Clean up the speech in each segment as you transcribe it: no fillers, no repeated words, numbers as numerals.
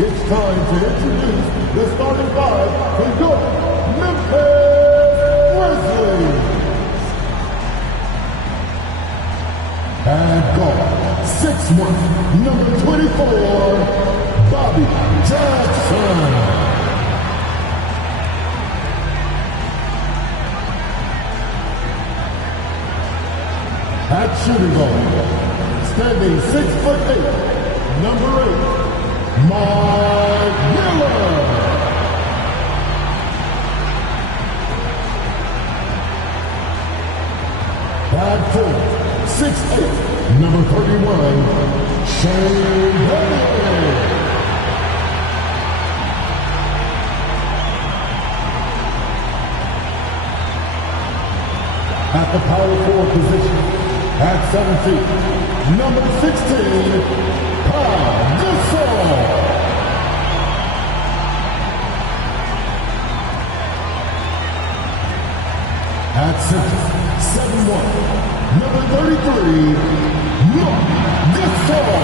It's time to introduce the starting five for your Memphis Grizzlies. And guard, 6'1", number 24, Bobby Jackson. At shooting guard, standing 6'8", number 8, Mike Miller. At forward, 6'8", number 31, Shane Henry. At the power forward position, at 7 feet, number 16, Pau Gasol. At center, 7'1", number 33, Marc Gasol.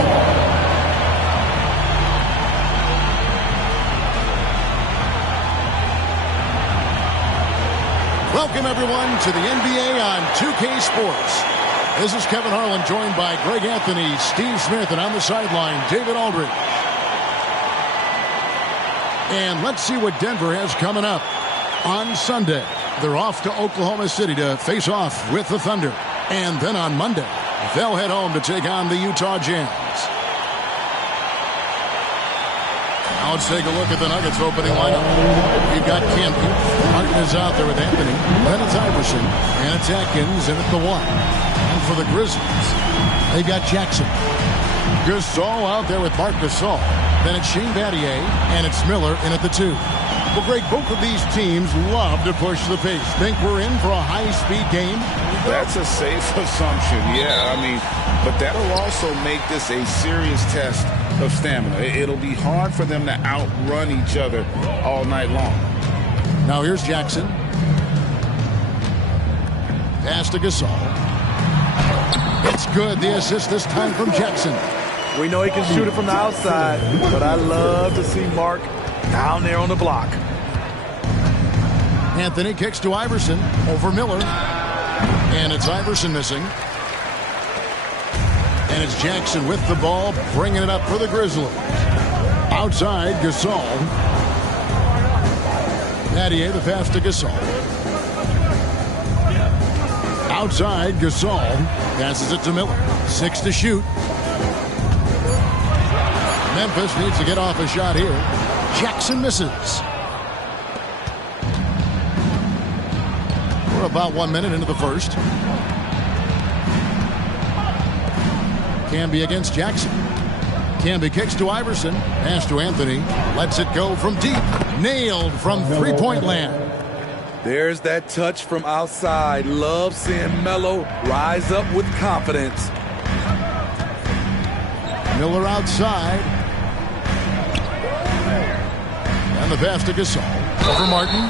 Welcome, everyone, to the NBA on 2K Sports. This is Kevin Harlan, joined by Greg Anthony, Steve Smith, and on the sideline, David Aldridge. And let's see what Denver has coming up on Sunday. They're off to Oklahoma City to face off with the Thunder. And then on Monday, they'll head home to take on the Utah Jazz. Now let's take a look at the Nuggets opening lineup. You've got Camby. Martin is out there with Anthony. Then it's Iverson. And it's Atkins in at the 1. And for the Grizzlies, they've got Jackson. Gasol out there with Marc Gasol. Then it's Shane Battier. And it's Miller in at the 2. Well, Greg, both of these teams love to push the pace. Think we're in for a high-speed game? That's a safe assumption, yeah. I mean, but that'll also make this a serious test of stamina. It'll be hard for them to outrun each other all night long. Now here's Jackson. Pass to Gasol. It's good. The assist this time from Jackson. We know he can shoot it from the outside, but I love to see Mark down there on the block. Anthony kicks to Iverson over Miller. And it's Iverson missing. And it's Jackson with the ball, bringing it up for the Grizzlies. Outside, Gasol. Battier, the pass to Gasol. Outside, Gasol passes it to Miller. 6 to shoot. Memphis needs to get off a shot here. Jackson misses. We're about 1 minute into the first. Camby against Jackson. Camby kicks to Iverson. Pass to Anthony. Lets it go from deep. Nailed from three-point land. There's that touch from outside. Love seeing Melo rise up with confidence. Miller outside. And the pass to Gasol. Over Martin.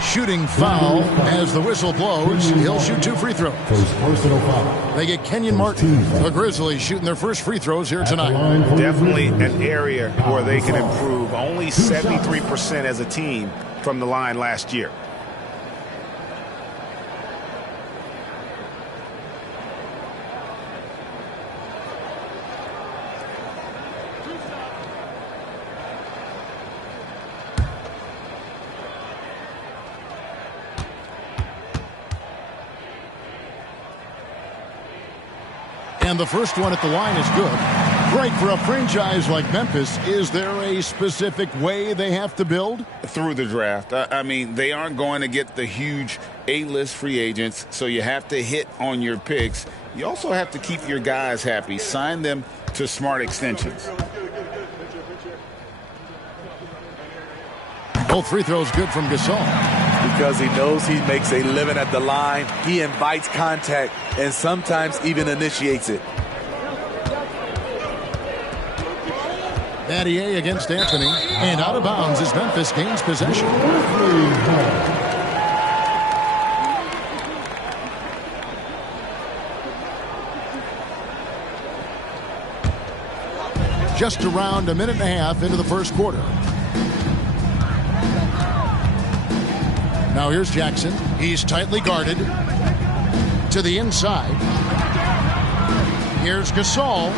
Shooting foul as the whistle blows. He'll shoot 2 free throws. Personal foul. They get Kenyon Martin. The Grizzlies shooting their first free throws here tonight. Definitely an area where they can improve. Only 73% as a team from the line last year. And the first one at the line is good. Great for a franchise like Memphis. Is there a specific way they have to build? Through the draft. I mean, they aren't going to get the huge A-list free agents, so you have to hit on your picks. You also have to keep your guys happy. Sign them to smart extensions. Both free throws good from Gasol. Because he knows he makes a living at the line. He invites contact and sometimes even initiates it. Battier against Anthony. And out of bounds as Memphis gains possession. just around a minute and a half into the first quarter. Now here's Jackson. He's tightly guarded to the inside. Here's Gasol.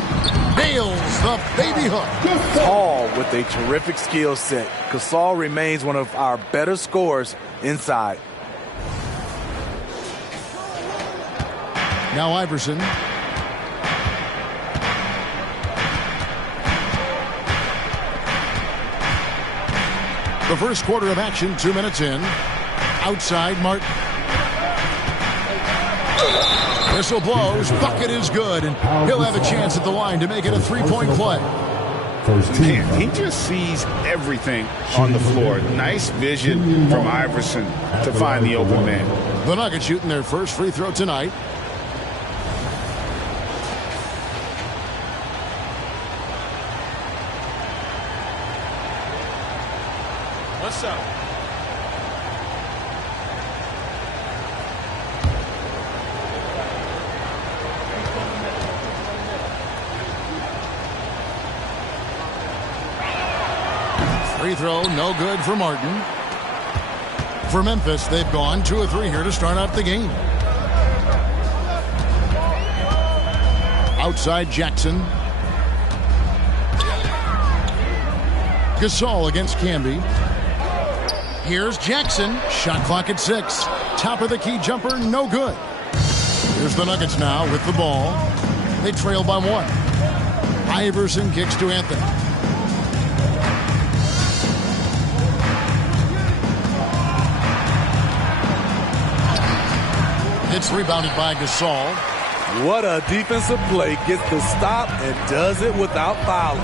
Nails the baby hook. Tall with a terrific skill set. Gasol remains one of our better scorers inside. Now Iverson. The first quarter of action, 2 minutes in. Outside, Martin. Whistle blows. Bucket is good, and he'll have a chance at the line to make it a three-point play. Man, he just sees everything on the floor. Nice vision from Iverson to find the open man. The Nuggets shooting their first free throw tonight. What's up? Free throw, no good for Martin. For Memphis, they've gone 2 of 3 here to start out the game. Outside Jackson. Gasol against Camby. Here's Jackson. Shot clock at 6. Top of the key jumper, no good. Here's the Nuggets now with the ball. They trail by 1. Iverson kicks to Anthony. It's rebounded by Gasol. What a defensive play. Gets the stop and does it without fouling.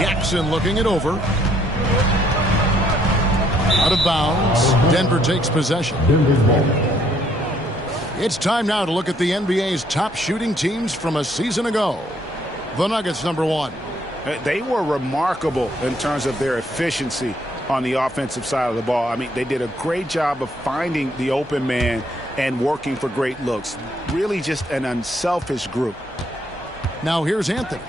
Jackson looking it over. Out of bounds. Denver takes possession. It's time now to look at the NBA's top shooting teams from a season ago. The Nuggets, number 1. They were remarkable in terms of their efficiency on the offensive side of the ball. I mean, they did a great job of finding the open man and working for great looks. Really just an unselfish group. Now here's Anthony.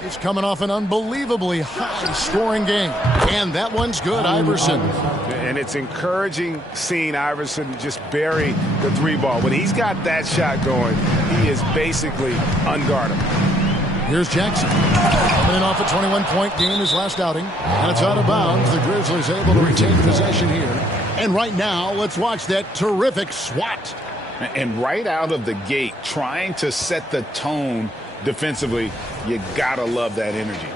He's coming off an unbelievably high-scoring game. And that one's good, Iverson. And it's encouraging seeing Iverson just bury the 3-ball. When he's got that shot going, he is basically unguardable. Here's Jackson. Coming off a 21-point game his last outing. And it's out of bounds. The Grizzlies able to retain possession here. And right now, let's watch that terrific swat. And right out of the gate, trying to set the tone defensively, you gotta love that energy.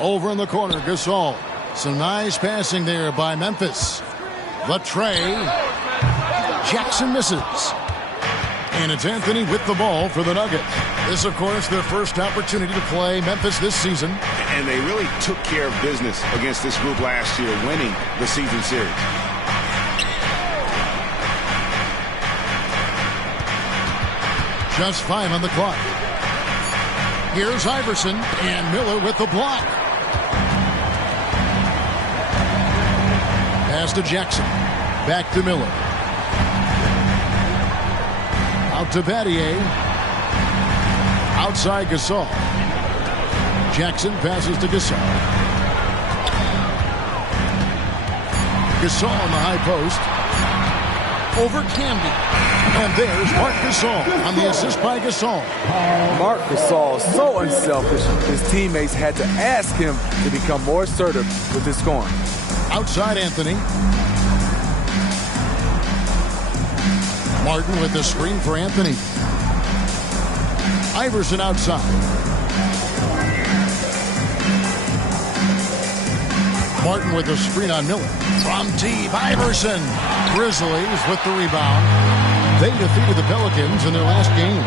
Over in the corner, Gasol. Some nice passing there by Memphis. The tray. Jackson misses. And it's Anthony with the ball for the Nuggets. This, of course, their first opportunity to play Memphis this season. And they really took care of business against this group last year, winning the season series. Just 5 on the clock. Here's Iverson and Miller with the block. Pass to Jackson. Back to Miller. Out to Battier. Outside Gasol. Jackson passes to Gasol. Gasol on the high post. Over Camby. And there's Marc Gasol on the assist by Gasol. Marc Gasol is so unselfish. His teammates had to ask him to become more assertive with his scoring. Outside Anthony. Martin with the screen for Anthony. Iverson outside. Martin with the screen on Miller. From deep, Iverson. Grizzlies with the rebound. They defeated the Pelicans in their last game.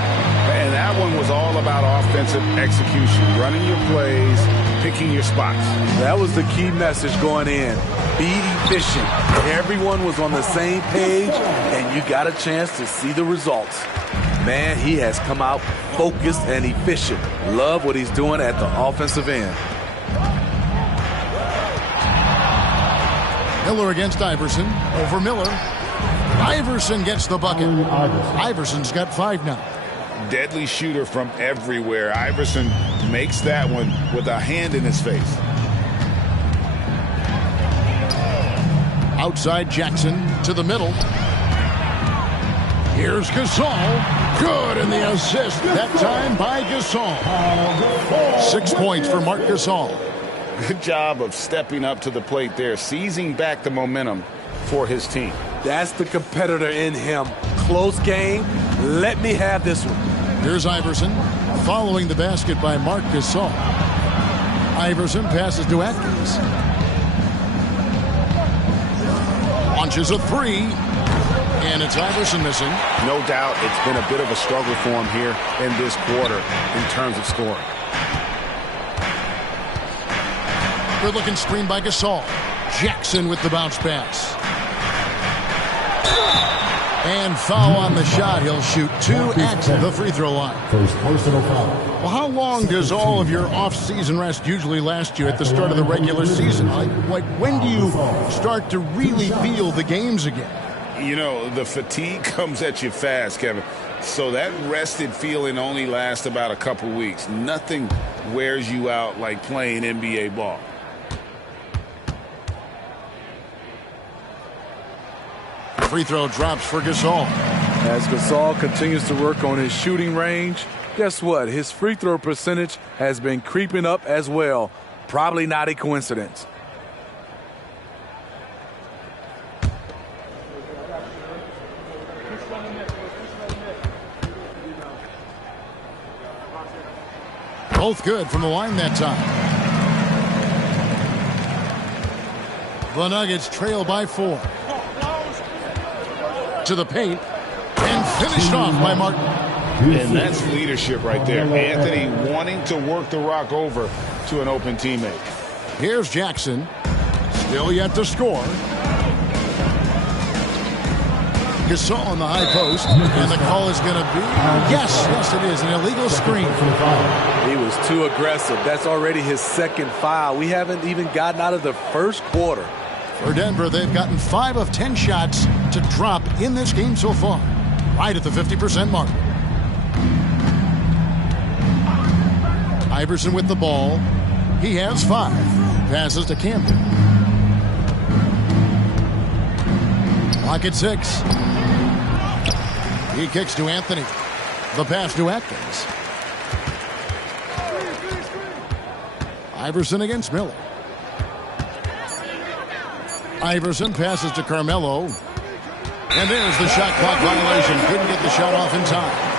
And that one was all about offensive execution. Running your plays, picking your spots. That was the key message going in. Be efficient. Everyone was on the same page, and you got a chance to see the results. Man, he has come out focused and efficient. Love what he's doing at the offensive end. Miller against Iverson. Over Miller. Iverson gets the bucket. Iverson's got 5 now. Deadly shooter from everywhere. Iverson makes that one with a hand in his face. Outside Jackson to the middle. Here's Gasol. Good, and the assist that time by Gasol. 6 points for Marc Gasol. Good job of stepping up to the plate there, seizing back the momentum for his team. That's the competitor in him. Close game. Let me have this one. Here's Iverson following the basket by Marc Gasol. Iverson passes to Atkins. Launches a 3. And it's Iverson missing. No doubt it's been a bit of a struggle for him here in this quarter in terms of scoring. Good looking screen by Gasol. Jackson with the bounce pass. And foul on the shot. He'll shoot 2 at the free throw line. First personal foul. Well, how long does all of your off-season rest usually last you at the start of the regular season? Like when do you start to really feel the games again? You know, the fatigue comes at you fast, Kevin. So that rested feeling only lasts about a couple weeks. Nothing wears you out like playing NBA ball. Free throw drops for Gasol. As Gasol continues to work on his shooting range, guess what? His free throw percentage has been creeping up as well. Probably not a coincidence. Both good from the line that time. The Nuggets trail by 4. To the paint. And finished off by Martin. And that's leadership right there. Anthony wanting to work the rock over to an open teammate. Here's Jackson. Still yet to score. Gasol on the high post. And the call is going to be... Yes, it is. An illegal screen. He was too aggressive. That's already his 2nd foul. We haven't even gotten out of the first quarter. For Denver, they've gotten 5 of 10 shots to drop in this game so far. Right at the 50% mark. Iverson with the ball. He has 5. Passes to Camden. Clock at 6. He kicks to Anthony. The pass to Atkins. Iverson against Miller. Iverson passes to Carmelo. And there's the shot clock violation. Couldn't get the shot off in time.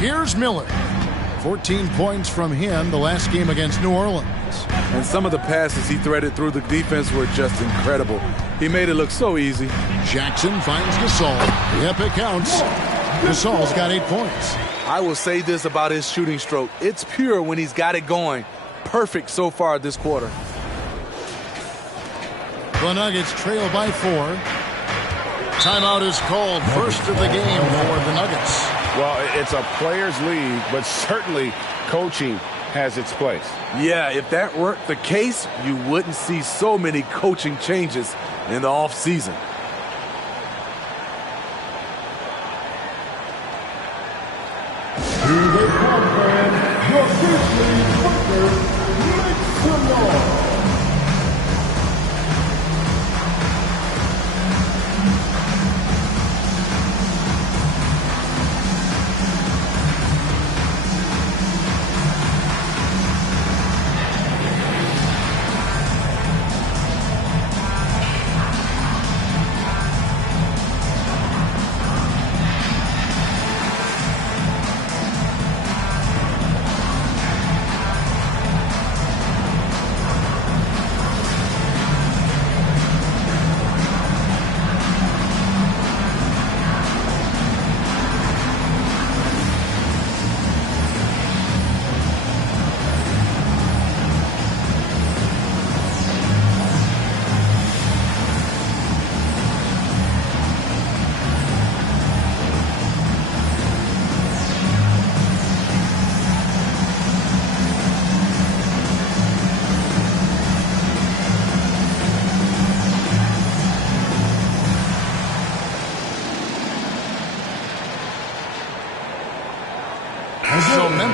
Here's Miller. 14 points from him the last game against New Orleans. And some of the passes he threaded through the defense were just incredible. He made it look so easy. Jackson finds Gasol. Yep, it counts. Gasol's got 8 points. I will say this about his shooting stroke. It's pure when he's got it going. Perfect so far this quarter. The Nuggets trail by 4. Timeout is called. First of the game for the Nuggets. Well, it's a players' league, but certainly coaching has its place. Yeah, if that weren't the case, you wouldn't see so many coaching changes in the offseason. Here they come, fans. Your Grizzlies quicker. Make some noise.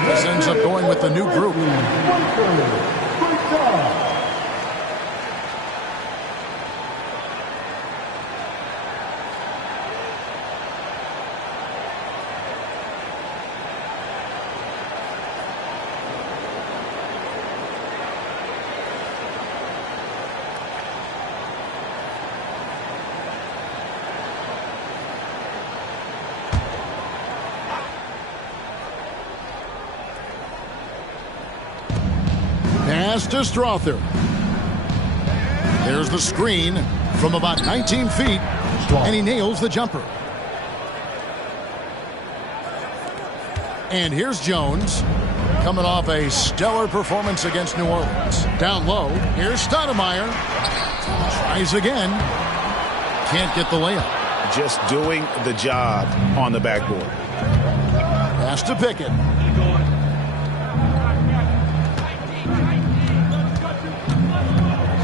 This ends up going with the new group. Great job. Pass to Strother. There's the screen from about 19 feet, and he nails the jumper. And here's Jones, coming off a stellar performance against New Orleans. Down low, here's Stoudemire. Tries again. Can't get the layup. Just doing the job on the backboard. Pass to Pickett.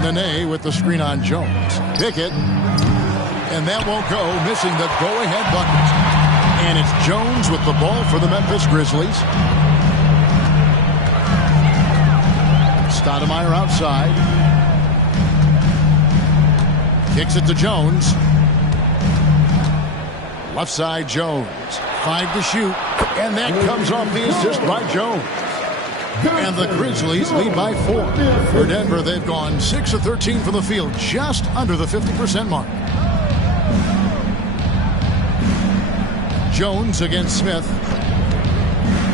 Nene with the screen on Jones. Pickett. And that won't go, missing the go-ahead bucket. And it's Jones with the ball for the Memphis Grizzlies. Stoudemire outside. Kicks it to Jones. Left side, Jones. 5 to shoot. And that comes off the assist by Jones. And the Grizzlies lead by 4. For Denver, they've gone 6 of 13 from the field, just under the 50% mark. Jones against Smith.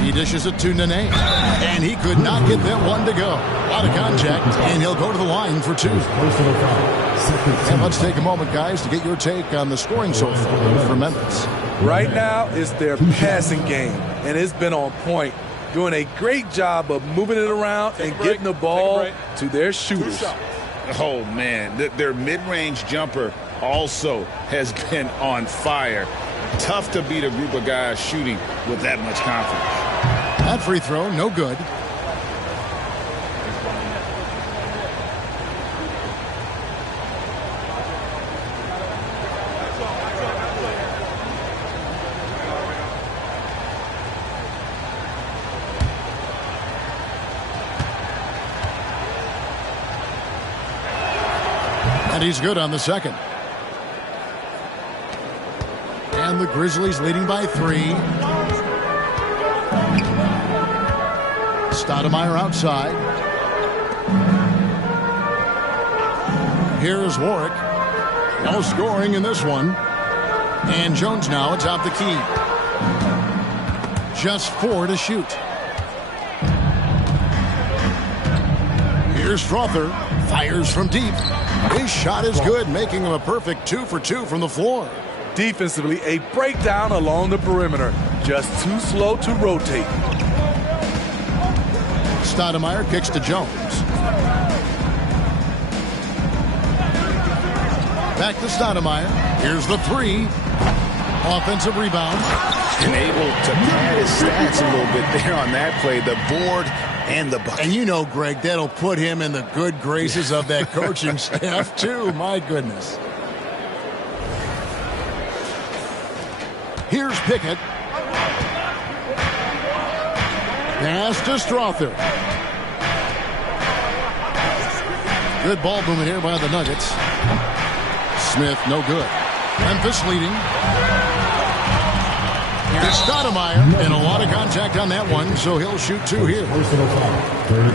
He dishes it to Nene. And he could not get that one to go. Out of contact, and he'll go to the line for 2. And let's take a moment, guys, to get your take on the scoring so far for Memphis. Right now, it's their passing game, and it's been on point. Doing a great job of moving it around and getting the ball to their shooters. Oh, man. Their mid-range jumper also has been on fire. Tough to beat a group of guys shooting with that much confidence. That free throw, no good. And he's good on the second. And the Grizzlies leading by 3. Stoudemire outside. Here's Warwick. No scoring in this one. And Jones now atop the key. Just 4 to shoot. Here's Strother. Fires from deep. His shot is good, making him a perfect 2 for 2 from the floor. Defensively, a breakdown along the perimeter. Just too slow to rotate. Stoudemire kicks to Jones. Back to Stoudemire. Here's the 3. Offensive rebound. And able to pad his stats a little bit there on that play. The board and the bucket. And you know, Greg, that'll put him in the good graces of that coaching staff, too. My goodness. Here's Pickett. Pass to Strother. Good ball movement here by the Nuggets. Smith, no good. Memphis leading. Here's Stoudemire, and a lot of contact on that one, so he'll shoot 2 here.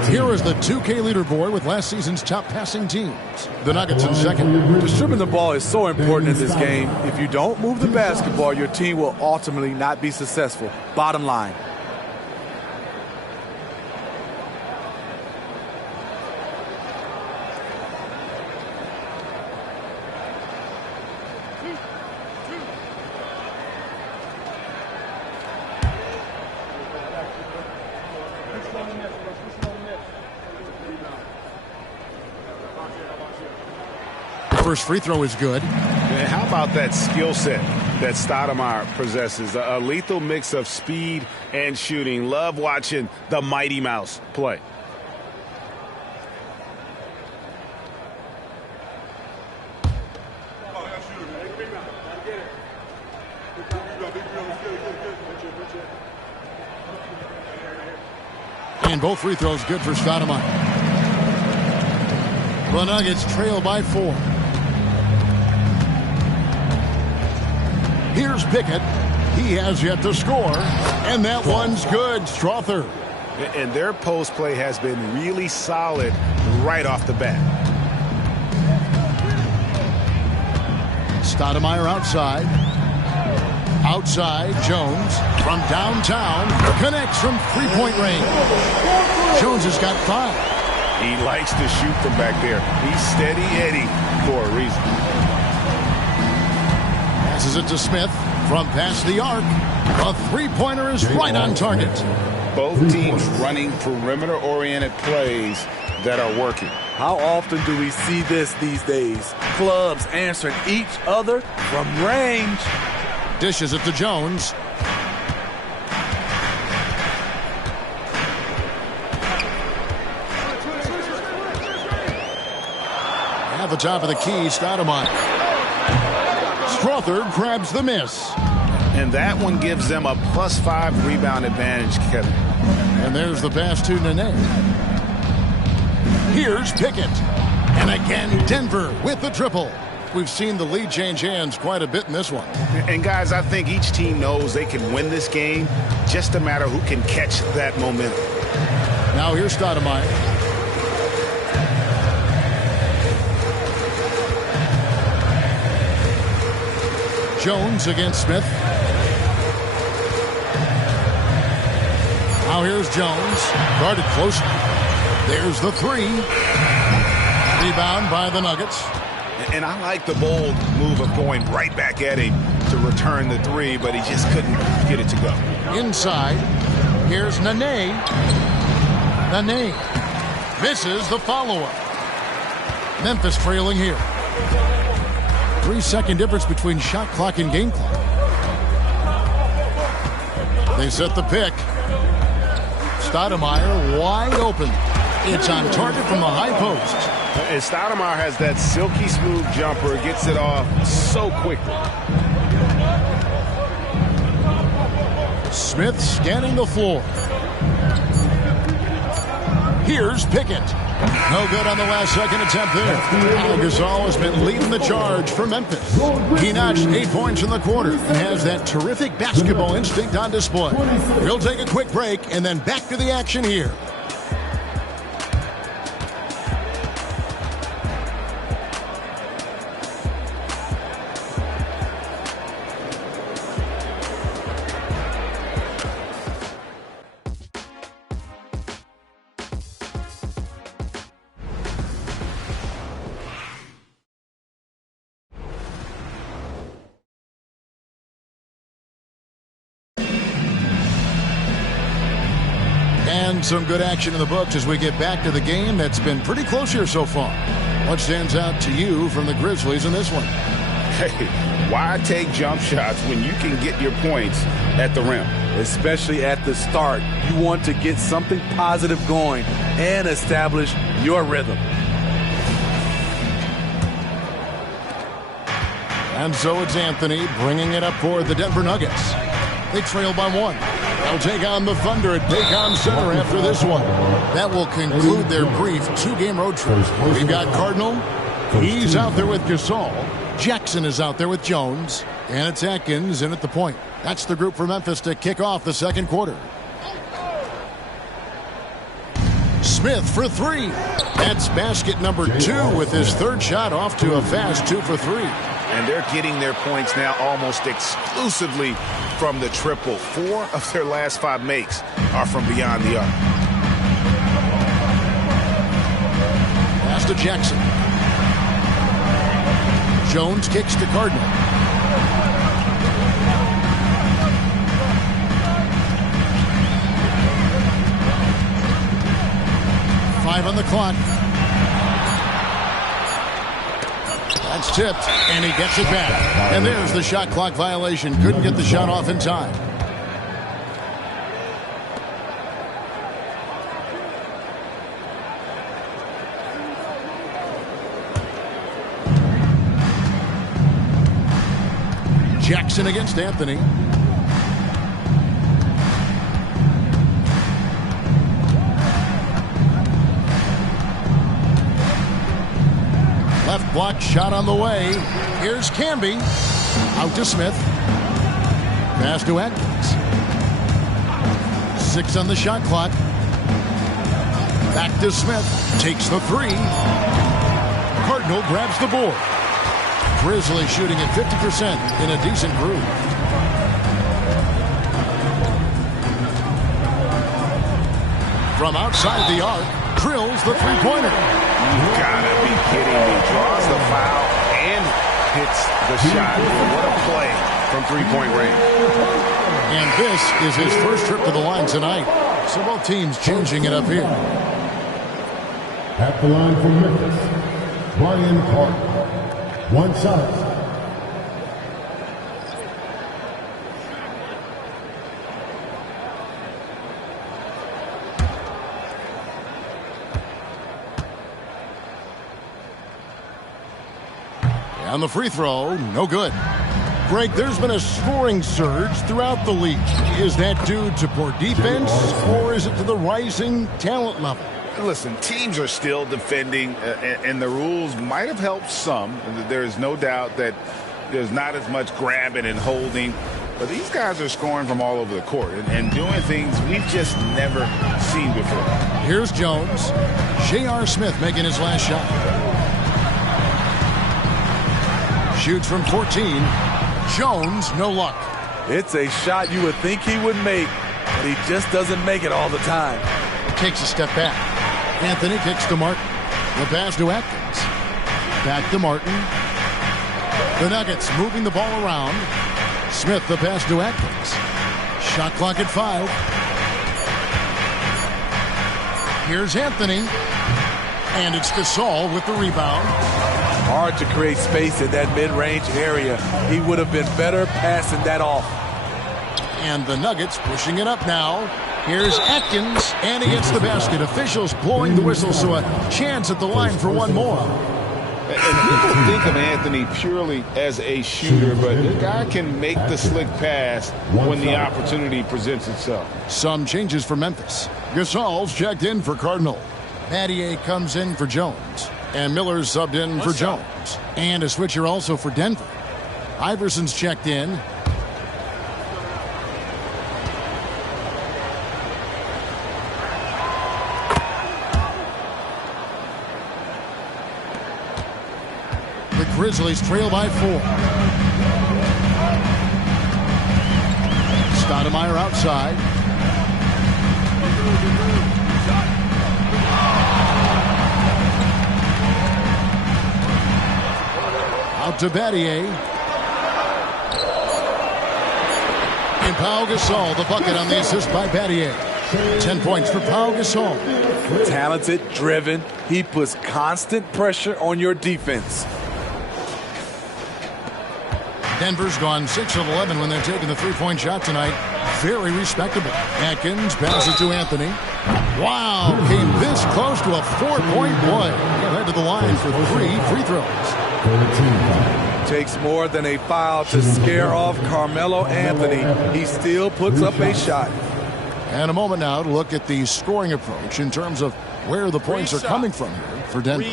Here is the 2K leaderboard with last season's top passing teams. The Nuggets in second. Distributing the ball is so important in this game. If you don't move the basketball, your team will ultimately not be successful. Bottom line. First free throw is good. Man, how about that skill set that Stoudemire possesses? A lethal mix of speed and shooting. Love watching the Mighty Mouse play. And both free throws good for Stoudemire. The Nuggets trail by 4. Here's Pickett. He has yet to score. And that one's good. Strother. And their post play has been really solid right off the bat. Stoudemire outside. Outside, Jones from downtown connects from three-point range. Jones has got 5. He likes to shoot from back there. He's steady Eddie for a reason. Passes it to Smith from past the arc. A three-pointer is right on target. Both teams running perimeter-oriented plays that are working. How often do we see this these days? Clubs answering each other from range. Dishes it to Jones. At the top of the key, Stoudemire. Strother grabs the miss. And that one gives them a +5 rebound advantage, Kevin. And there's the pass to Nene. Here's Pickett. And again, Denver with the triple. We've seen the lead change hands quite a bit in this one. And guys, I think each team knows they can win this game. Just a matter who can catch that momentum. Now here's Stoudemire. Jones against Smith. Now here's Jones. Guarded closely. There's the 3. Rebound by the Nuggets. And I like the bold move of going right back at him to return the 3, but he just couldn't get it to go. Inside, here's Nene. Nene misses the follow-up. Memphis trailing here. 3-second difference between shot clock and game clock. They set the pick. Stoudemire wide open. It's on target from the high post. And Stoudemire has that silky smooth jumper, gets it off so quickly. Smith scanning the floor. Here's Pickett. No good on the last second attempt there. Al Gasol has been leading the charge for Memphis. He notched 8 points in the quarter and has that terrific basketball instinct on display. We'll take a quick break and then back to the action here. And some good action in the books as we get back to the game that's been pretty close here so far. What stands out to you from the Grizzlies in this one? Hey, why take jump shots when you can get your points at the rim? Especially at the start. You want to get something positive going and establish your rhythm. And so it's Anthony bringing it up for the Denver Nuggets. They trail by 1. They'll take on the Thunder at Paycom Center after this one. That will conclude their brief 2-game road trip. We've got Cardinal. He's out there with Gasol. Jackson is out there with Jones. And it's Atkins in at the point. That's the group for Memphis to kick off the second quarter. Smith for 3. That's basket number 2 with his third shot off to a fast 2 for 3. And they're getting their points now almost exclusively from the triple. 4 of their last 5 makes are from beyond the arc. Pass to Jackson. Jones kicks to Cardinal. Five on the clock. That's tipped, and he gets it back. And there's the shot clock violation. Couldn't get the shot off in time. Jackson against Left block shot on the way. Here's Camby. Out to Smith. Pass to Atkins. 6 on the shot clock. Back to Smith. Takes the 3. Cardinal grabs the board. Grizzlies shooting at 50% in a decent groove. From outside the arc, drills the three-pointer. You gotta be kidding me. Draws the foul and hits the shot. What a play from three-point range. And this is his first trip to the line tonight. So both teams changing it up here. At the line for Memphis, Brian Carter. 1 shot. On the free throw, no good. Greg, there's been a scoring surge throughout the league. Is that due to poor defense, or is it to the rising talent level? Listen, teams are still defending, and the rules might have helped some. There's no doubt that there's not as much grabbing and holding. But these guys are scoring from all over the court and doing things we've just never seen before. Here's Jones. J.R. Smith making his last shot. Shoots from 14. Jones, no luck. It's a shot you would think he would make, but he just doesn't make it all the time. Takes a step back. Anthony kicks to Martin. The pass to Atkins. Back to Martin. The Nuggets moving the ball around. Smith, the pass to Atkins. Shot clock at 5. Here's Anthony. And it's Gasol with the rebound. Hard to create space in that mid-range area. He would have been better passing that off. And the Nuggets pushing it up now. Here's Atkins, and he gets the basket. Officials blowing the whistle, so a chance at the line for one more. And people think of Anthony purely as a shooter, but the guy can make the slick pass when the opportunity presents itself. Some changes for Memphis. Gasol's checked in for Cardinal. Pattier comes in for Jones. And Miller's subbed in for Jones. And a switcher also for Denver. Iverson's checked in. The Grizzlies trail by 4. Stoudemire outside. Out to Battier. And Pau Gasol, the bucket on the assist by Battier. 10 points for Pau Gasol. Talented, driven. He puts constant pressure on your defense. Denver's gone 6 of 11 when they're taking the three-point shot tonight. Very respectable. Atkins passes to Anthony. Wow, came this close to a 4-point play. He'll head to the line for 3 free throws. Takes more than a foul to scare off Carmelo Anthony. He still puts up a shot. And a moment now to look at the scoring approach in terms of where the points are coming from here for Denver.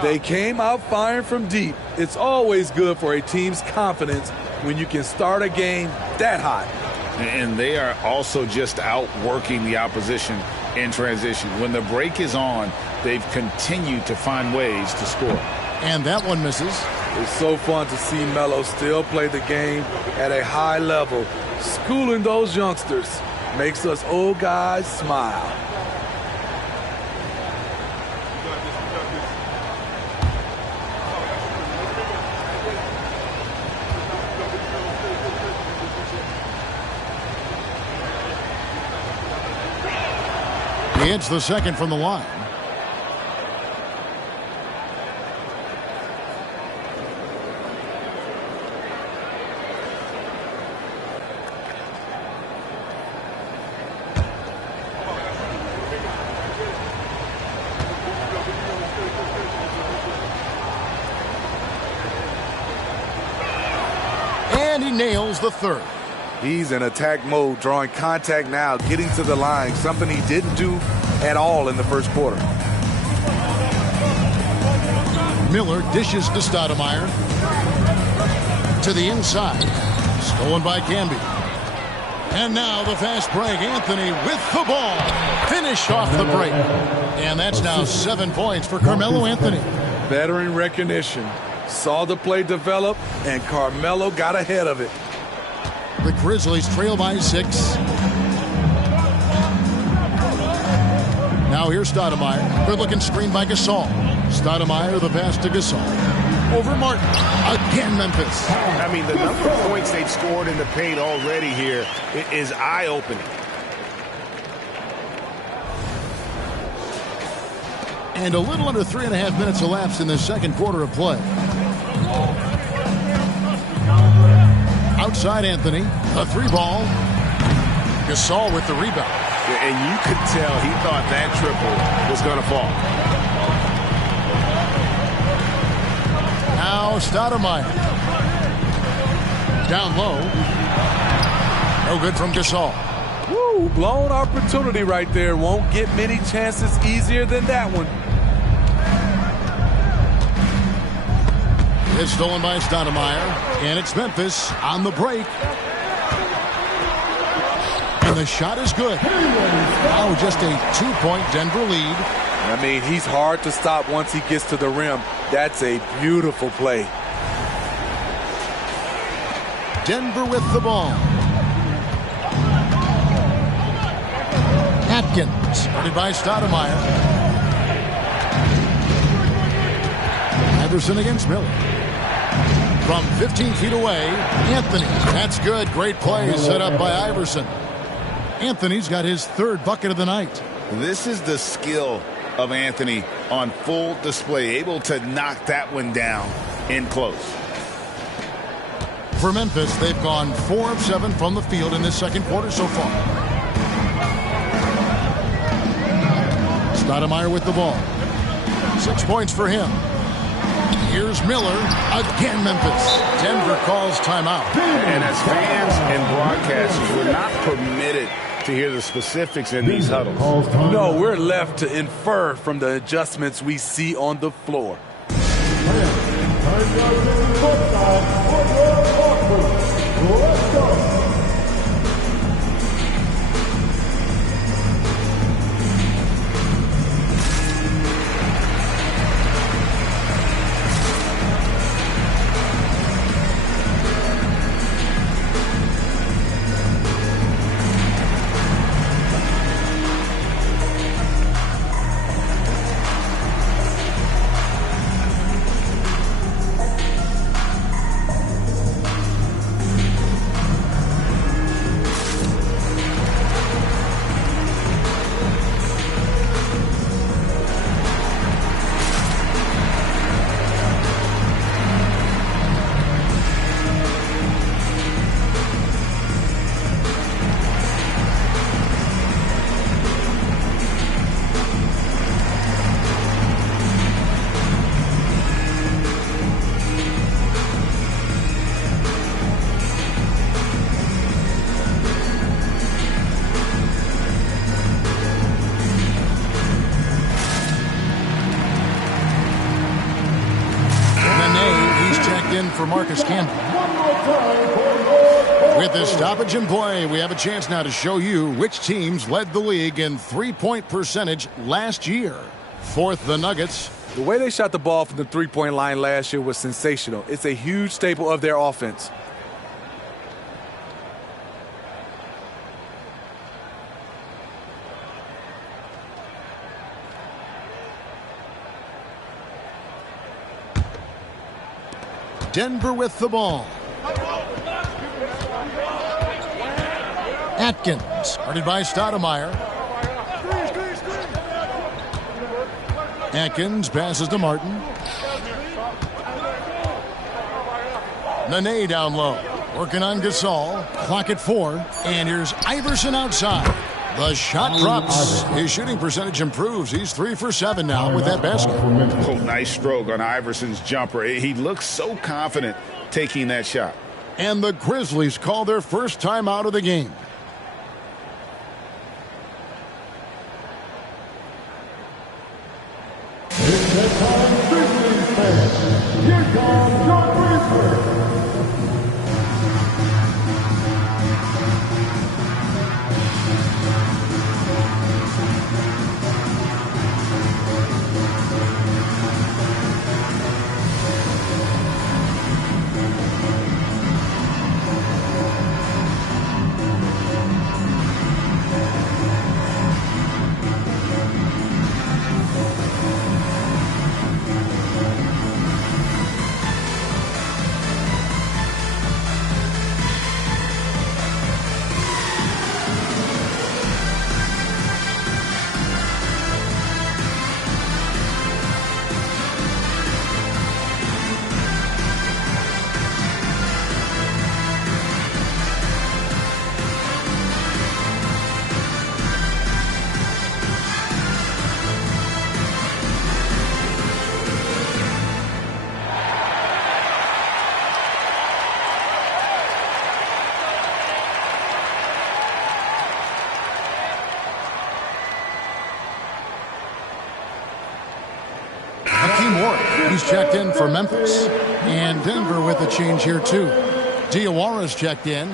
They came out firing from deep. It's always good for a team's confidence when you can start a game that hot. And they are also just outworking the opposition in transition. When the break is on, they've continued to find ways to score. And that one misses. It's so fun to see Melo still play the game at a high level. Schooling those youngsters makes us old guys smile. He hits the second from the line. And he nails the third. He's in attack mode, drawing contact now, getting to the line, something he didn't do at all in the first quarter. Miller dishes to Stoudemire. To the inside. Stolen by Camby. And now the fast break. Anthony with the ball. Finished off the break. And that's now 7 points for Carmelo Anthony. Veteran recognition. Saw the play develop, and Carmelo got ahead of it. The Grizzlies trail by 6. Now here's Stoudemire. Good looking screen by Gasol. Stoudemire, the pass to Gasol. Over Martin. Again, Memphis. I mean, the number of points they've scored in the paint already here is eye-opening. And a little under 3.5 minutes elapsed in the second quarter of play. Outside Anthony. A 3-ball. Gasol with the rebound. And you could tell he thought that triple was going to fall. Now Stoudemire. Down low. No good from Gasol. Woo, blown opportunity right there. Won't get many chances easier than that one. It's stolen by Stoudemire. And it's Memphis on the break. And the shot is good. Now just a 2-point Denver lead. I mean, he's hard to stop once he gets to the rim. That's a beautiful play. Denver with the ball. Atkins, started by Stoudemire. Iverson against Miller. From 15 feet away, Anthony. That's good. Great play set up by Iverson. Anthony's got his 3rd bucket of the night. This is the skill of Anthony on full display, able to knock that one down in close. For Memphis, they've gone 4 of 7 from the field in this second quarter so far. Stoudemire with the ball. 6 points for him. Here's Miller. Again, Memphis. Denver calls timeout. And as fans and broadcasters, we're not permitted to hear the specifics in these huddles. No, we're left to infer from the adjustments we see on the floor. Let's go. For Marcus Camby. With this stoppage in play, we have a chance now to show you which teams led the league in three-point percentage last year. Fourth, the Nuggets. The way they shot the ball from the three-point line last year was sensational. It's a huge staple of their offense. Denver with the ball. Atkins, guarded by Stoudemire. Atkins passes to Martin. Nene down low, working on Gasol. Clock at 4, and here's Iverson outside. The shot drops. His shooting percentage improves. He's 3 for 7 now with that basket. Oh, nice stroke on Iverson's jumper. He looks so confident taking that shot. And the Grizzlies call their first time out of the game. It's that time, Grizzlies fans. Here comes your Grizzlies. He's checked in for Memphis. And Denver with a change here, too. Diawara's checked in.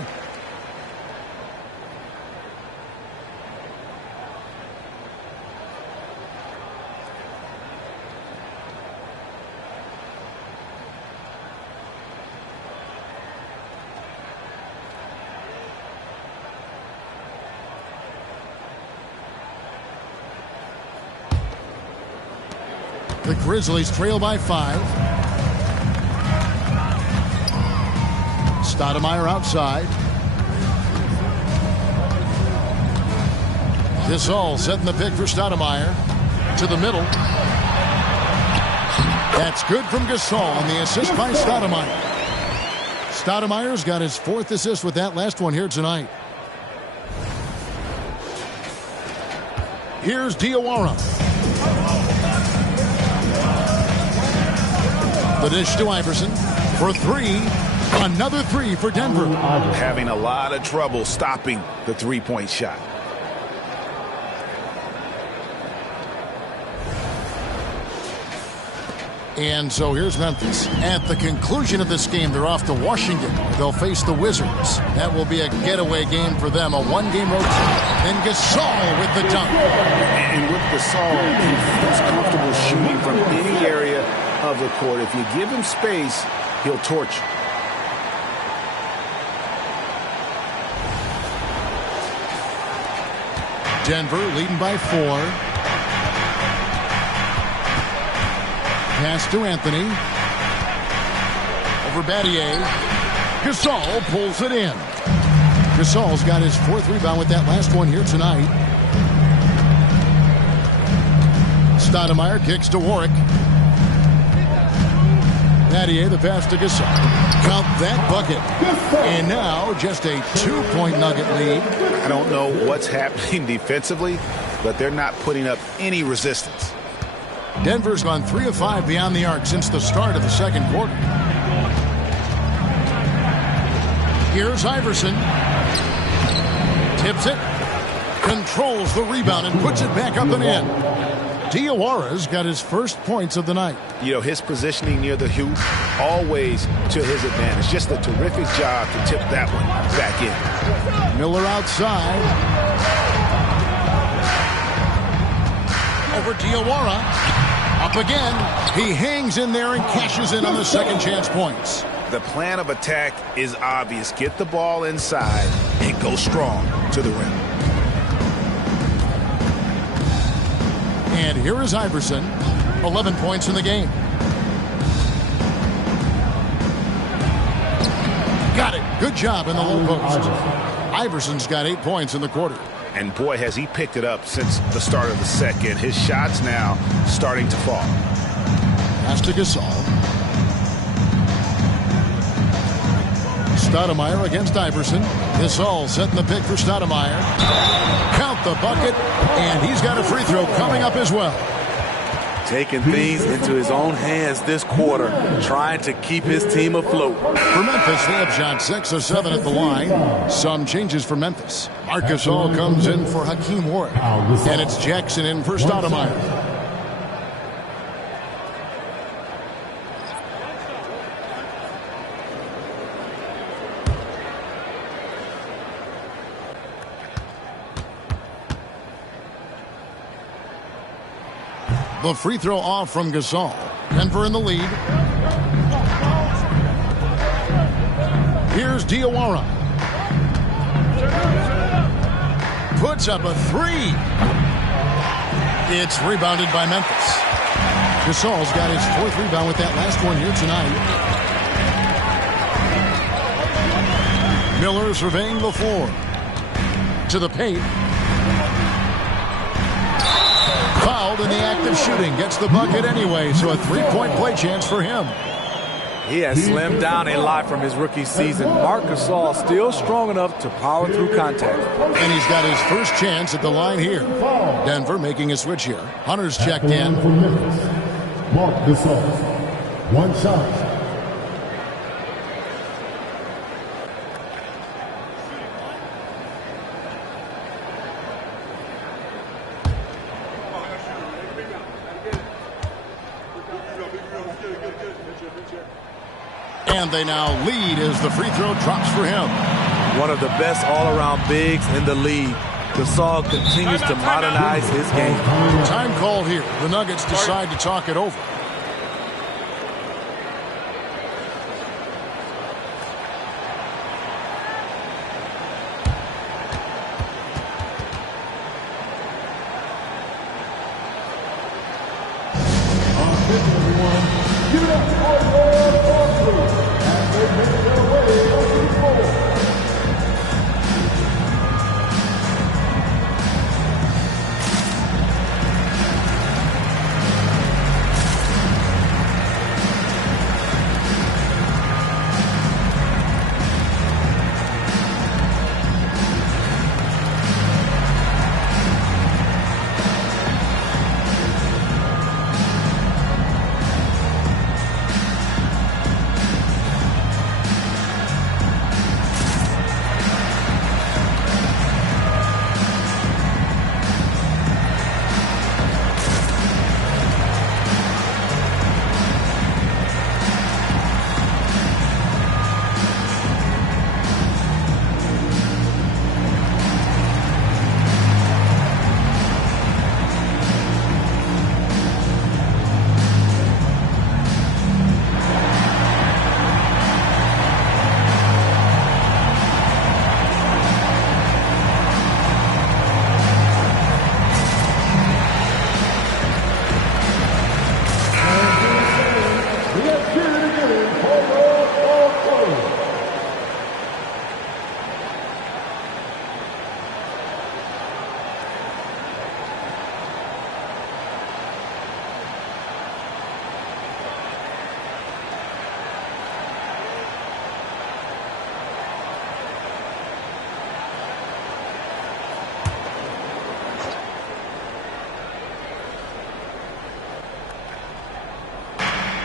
The Grizzlies trail by 5. Stoudemire outside. Gasol setting the pick for Stoudemire. To the middle. That's good from Gasol on the assist by Stoudemire. Stoudemire's got his 4th assist with that last one here tonight. Here's Diawara. The dish to Iverson for 3. Another 3 for Denver. Having a lot of trouble stopping the three-point shot. And so here's Memphis. At the conclusion of this game, they're off to Washington. They'll face the Wizards. That will be a getaway game for them, a one-game road trip. Then Gasol with the dunk. And with Gasol, he's comfortable shooting from any area of the court. If you give him space, he'll torch you. Denver leading by 4. Pass to Anthony. Over Battier. Gasol pulls it in. Gasol's got his 4th rebound with that last one here tonight. Stoudemire kicks to Warwick. Battier, the pass to Gasol. Count that bucket. And now just a 2-point Nugget lead. I don't know what's happening defensively, but they're not putting up any resistance. Denver's gone 3 of 5 beyond the arc since the start of the second quarter. Here's Iverson. Tips it. Controls the rebound and puts it back up and in. Diawara's got his first points of the night. You know, his positioning near the hoop, always to his advantage. Just a terrific job to tip that one back in. Miller outside. Over Diawara. Up again. He hangs in there and cashes in on the second chance points. The plan of attack is obvious. Get the ball inside and go strong to the rim. And here is Iverson. 11 points in the game. Got it. Good job in the low post. Iverson's got 8 points in the quarter. And boy, has he picked it up since the start of the second. His shots now starting to fall. Pass to Gasol. Stoudemire against Iverson. Gasol setting the pick for Stoudemire. Count the bucket, and he's got a free throw coming up as well. Taking things into his own hands this quarter, trying to keep his team afloat. For Memphis, they have shot 6 of 7 at the line. Some changes for Memphis. Marc Gasol comes in for Hakeem Warwick. And it's Jackson in for Stoudemire. The free throw off from Gasol. Denver in the lead. Here's Diawara. Puts up a three. It's rebounded by Memphis. Gasol's got his 4th rebound with that last one here tonight. Miller surveying the floor. To the paint. Fouled in the act of shooting. Gets the bucket anyway, so a 3-point play chance for him. He has slimmed down a lot from his rookie season. Marc Gasol still strong enough to power through contact. And he's got his first chance at the line here. Denver making a switch here. Hunter's checked in. Marc Gasol. 1 shot. And they now lead as the free throw drops for him. One of the best all-around bigs in the league. Gasol continues to modernize his game. Time call here. The Nuggets decide to talk it over.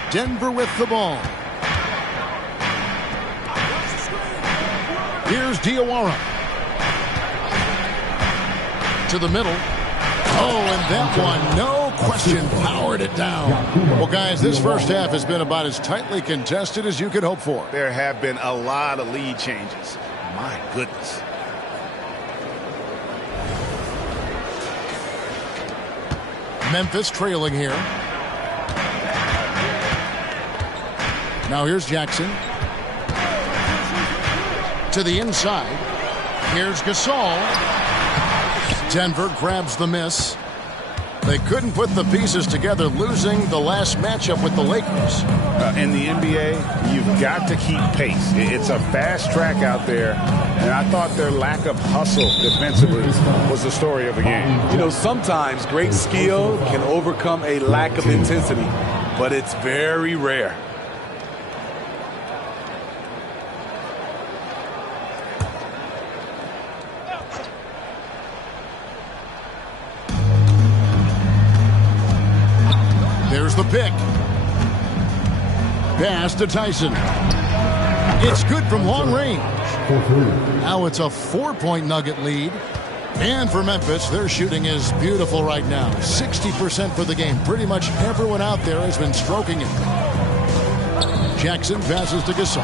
Denver with the ball. Here's Diawara. To the middle. Oh, and that one, no question, powered it down. Well, guys, this first half has been about as tightly contested as you could hope for. There have been a lot of lead changes. My goodness. Memphis trailing here. Now here's Jackson. To the inside. Here's Gasol. Denver grabs the miss. They couldn't put the pieces together, losing the last matchup with the Lakers. In the NBA, you've got to keep pace. It's a fast track out there, and I thought their lack of hustle defensively was the story of the game. You know, sometimes great skill can overcome a lack of intensity, but it's very rare. There's the pick. Pass to Tyson. It's good from long range. Now it's a 4-point Nugget lead. And for Memphis, their shooting is beautiful right now. 60% for the game. Pretty much everyone out there has been stroking it. Jackson passes to Gasol.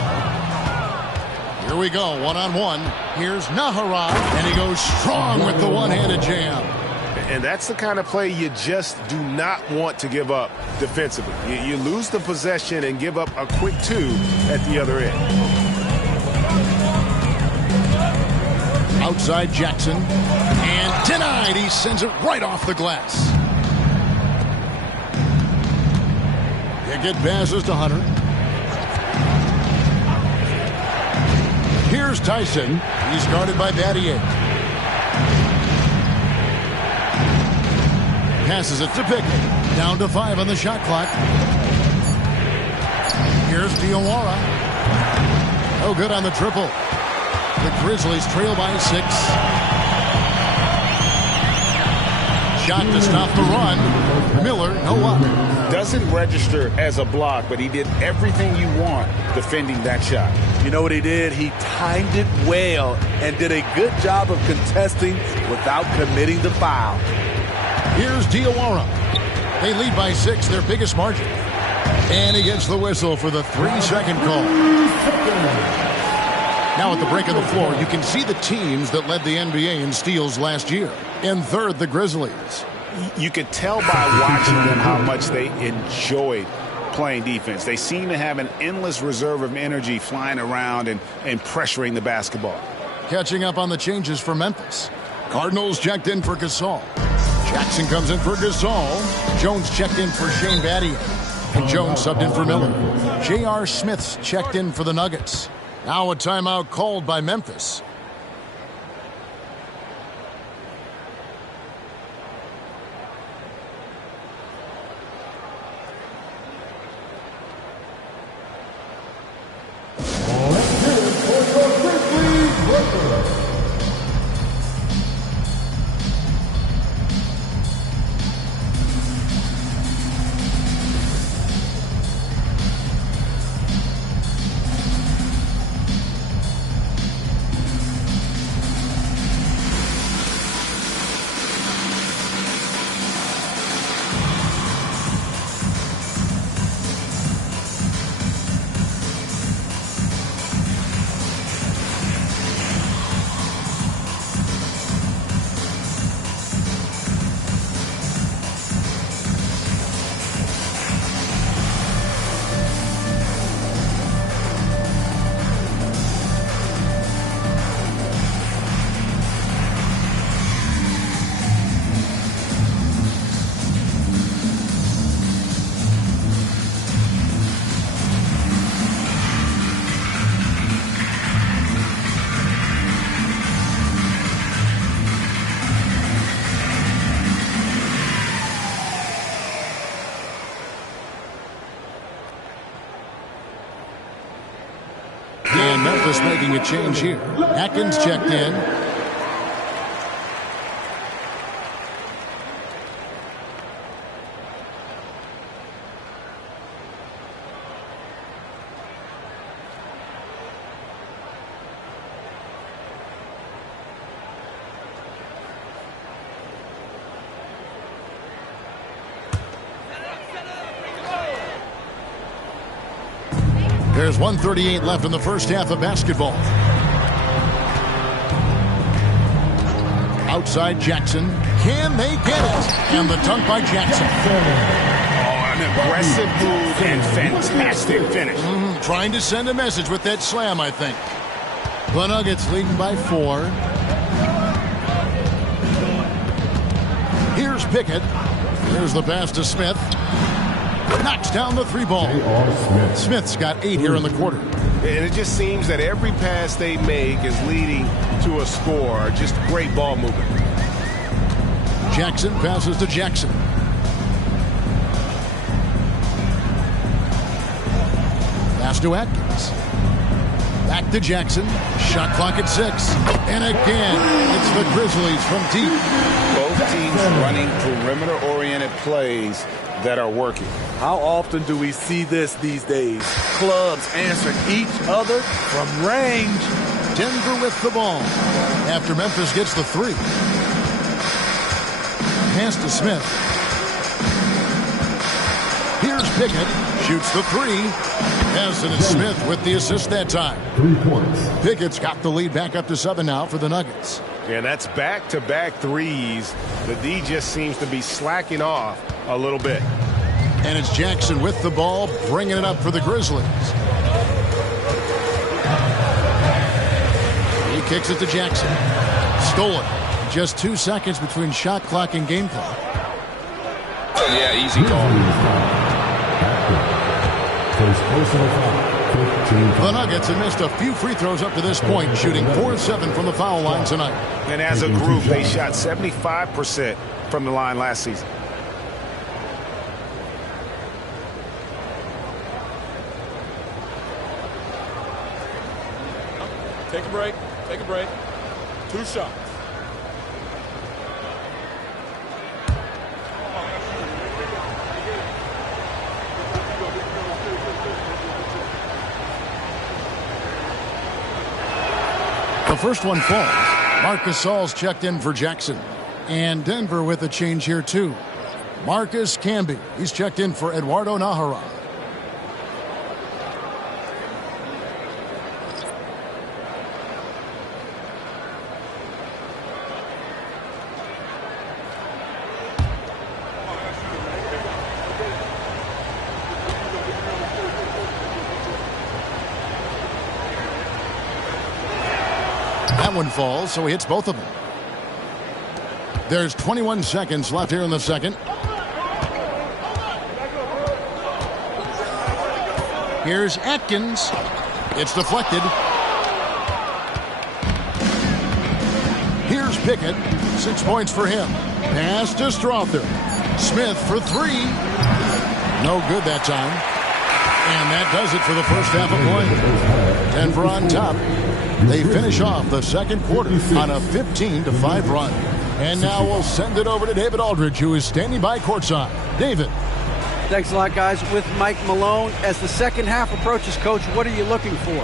Here we go, one-on-one. Here's Nahara, and he goes strong with the one-handed jam. And that's the kind of play you just do not want to give up defensively. You lose the possession and give up a quick 2 at the other end. Outside Jackson. And denied. He sends it right off the glass. Pickett passes to Hunter. Here's Tyson. He's guarded by Battier. Passes it to Pickett. Down to 5 on the shot clock. Here's Diawara. No good on the triple. The Grizzlies trail by 6. Shot to stop the run. Miller, no up. Doesn't register as a block, but he did everything you want defending that shot. You know what he did? He timed it well and did a good job of contesting without committing the foul. Here's Diawara. They lead by 6, their biggest margin. And he gets the whistle for the 3-second call. Now at the break of the floor, you can see the teams that led the NBA in steals last year. In third, the Grizzlies. You could tell by watching them how much they enjoyed playing defense. They seem to have an endless reserve of energy flying around and pressuring the basketball. Catching up on the changes for Memphis. Cardinals checked in for Gasol. Jackson comes in for Gasol. Jones checked in for Shane Battier. And Jones subbed in for Miller. J.R. Smith's checked in for the Nuggets. Now a timeout called by Memphis. And Memphis making a change here. Atkins checked in. There's 1:38 left in the first half of basketball. Outside Jackson. Can they get it? And the dunk by Jackson. Oh, an aggressive move and fantastic finish. Trying to send a message with that slam, I think. The Nuggets leading by 4. Here's Pickett. Here's the pass to Smith. Knocks down the 3 ball. Smith's got 8 here in the quarter. And it just seems that every pass they make is leading to a score. Just great ball movement. Jackson passes to Jackson. Pass to Atkins. Back to Jackson. Shot clock at 6. And again, it's the Grizzlies from deep. Both teams running perimeter-oriented plays that are working. How often do we see this these days? Clubs answering each other from range. Denver with the ball after Memphis gets the 3. Pass to Smith. Here's Pickett. Shoots the 3. Yes, and it's Smith with the assist that time. 3 points. Pickett's got the lead back up to 7 now for the Nuggets. And that's back-to-back threes. The D just seems to be slacking off a little bit. And it's Jackson with the ball, bringing it up for the Grizzlies. He kicks it to Jackson. Stolen. Just 2 seconds between shot clock and game clock. Yeah, easy call. The Nuggets have missed a few free throws up to this point, shooting 4-7 from the foul line tonight. And as a group, they shot 75% from the line last season. Take a break. Take a break. 2 shots. The first one falls. Marcus Gasol's checked in for Jackson. And Denver with a change here, too. Marcus Camby. He's checked in for Eduardo Nahara. That one falls, so he hits both of them. There's 21 seconds left here in the second. Here's Atkins. It's deflected. Here's Pickett. 6 points for him. Pass to Strother. Smith for 3. No good that time. And that does it for the first half of play. Denver on top. They finish off the second quarter on a 15-5 run. And now we'll send it over to David Aldridge, who is standing by courtside. David. Thanks a lot, guys. With Mike Malone, as the second half approaches, Coach, what are you looking for?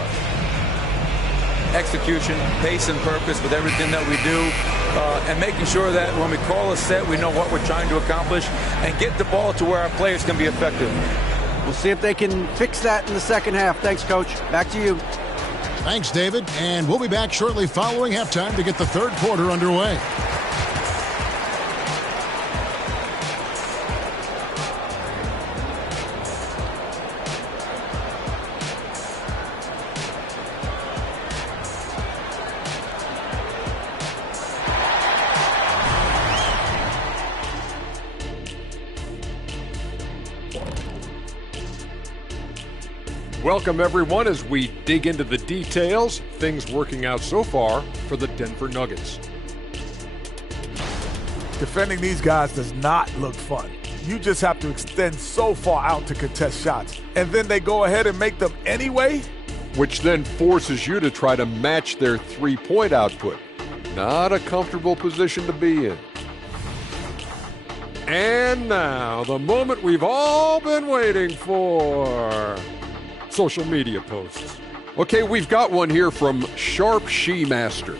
Execution, pace, and purpose with everything that we do, and making sure that when we call a set, we know what we're trying to accomplish and get the ball to where our players can be effective. We'll see if they can fix that in the second half. Thanks, Coach. Back to you. Thanks, David. And we'll be back shortly following halftime to get the third quarter underway. Welcome, everyone, as we dig into the details. Things working out so far for the Denver Nuggets. Defending these guys does not look fun. You just have to extend so far out to contest shots, and then they go ahead and make them anyway? Which then forces you to try to match their three-point output. Not a comfortable position to be in. And now, the moment we've all been waiting for. Social media posts. Okay, we've got one here from Sharp She Master.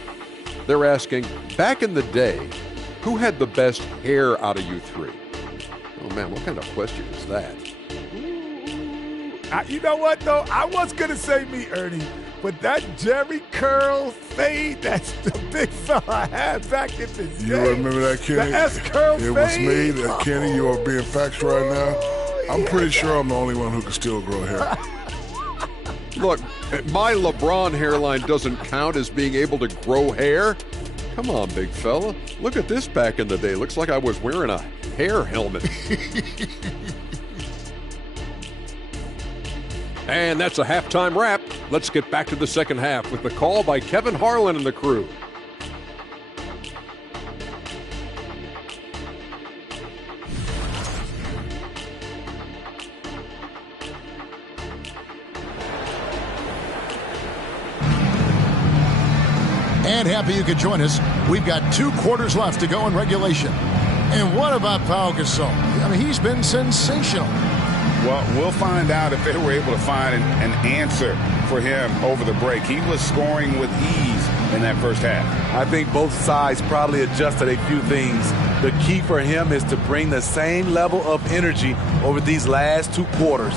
They're asking, back in the day, who had the best hair out of you three? Oh man, what kind of question is that? You know what, though? I was going to say me, Ernie, but that Jerry curl fade, that's the big fella I had back in the day. You remember that, Kenny? The S-curl fade. It was me, that Kenny. You are being factual right now. I'm pretty sure I'm the only one who can still grow hair. Look, my LeBron hairline doesn't count as being able to grow hair. Come on, big fella. Look at this back in the day. Looks like I was wearing a hair helmet. And that's a halftime wrap. Let's get back to the second half with the call by Kevin Harlan and the crew. And happy you could join us. We've got 2 quarters left to go in regulation. And what about Pau Gasol? I mean, he's been sensational. Well, we'll find out if they were able to find an answer for him over the break. He was scoring with ease in that first half. I think both sides probably adjusted a few things. The key for him is to bring the same level of energy over these last 2 quarters.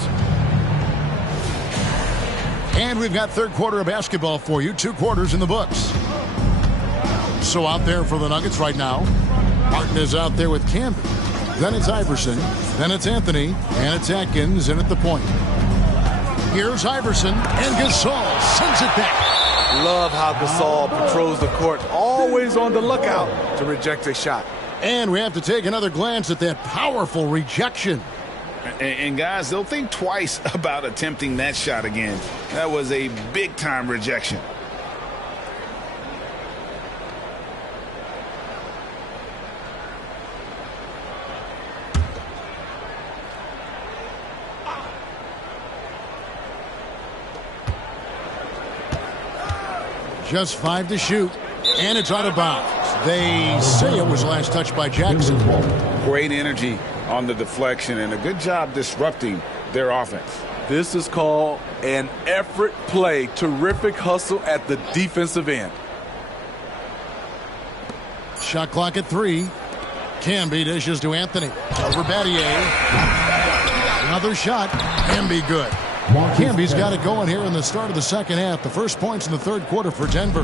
And we've got third quarter of basketball for you. 2 quarters in the books. So out there for the Nuggets right now. Martin is out there with Camby. Then it's Iverson. Then it's Anthony. And it's Atkins in at the point. Here's Iverson. And Gasol sends it back. Love how Gasol patrols the court, always on the lookout to reject a shot. And we have to take another glance at that powerful rejection. And guys, they'll think twice about attempting that shot again. That was a big-time rejection. Just 5 to shoot, and it's out of bounds. They say it was last touched by Jackson. Great energy on the deflection, and a good job disrupting their offense. This is called an effort play. Terrific hustle at the defensive end. Shot clock at 3. Camby dishes to Anthony. Over Battier. Another shot. Camby good. Camby's got it going here in the start of the second half. The first points in the third quarter for Denver.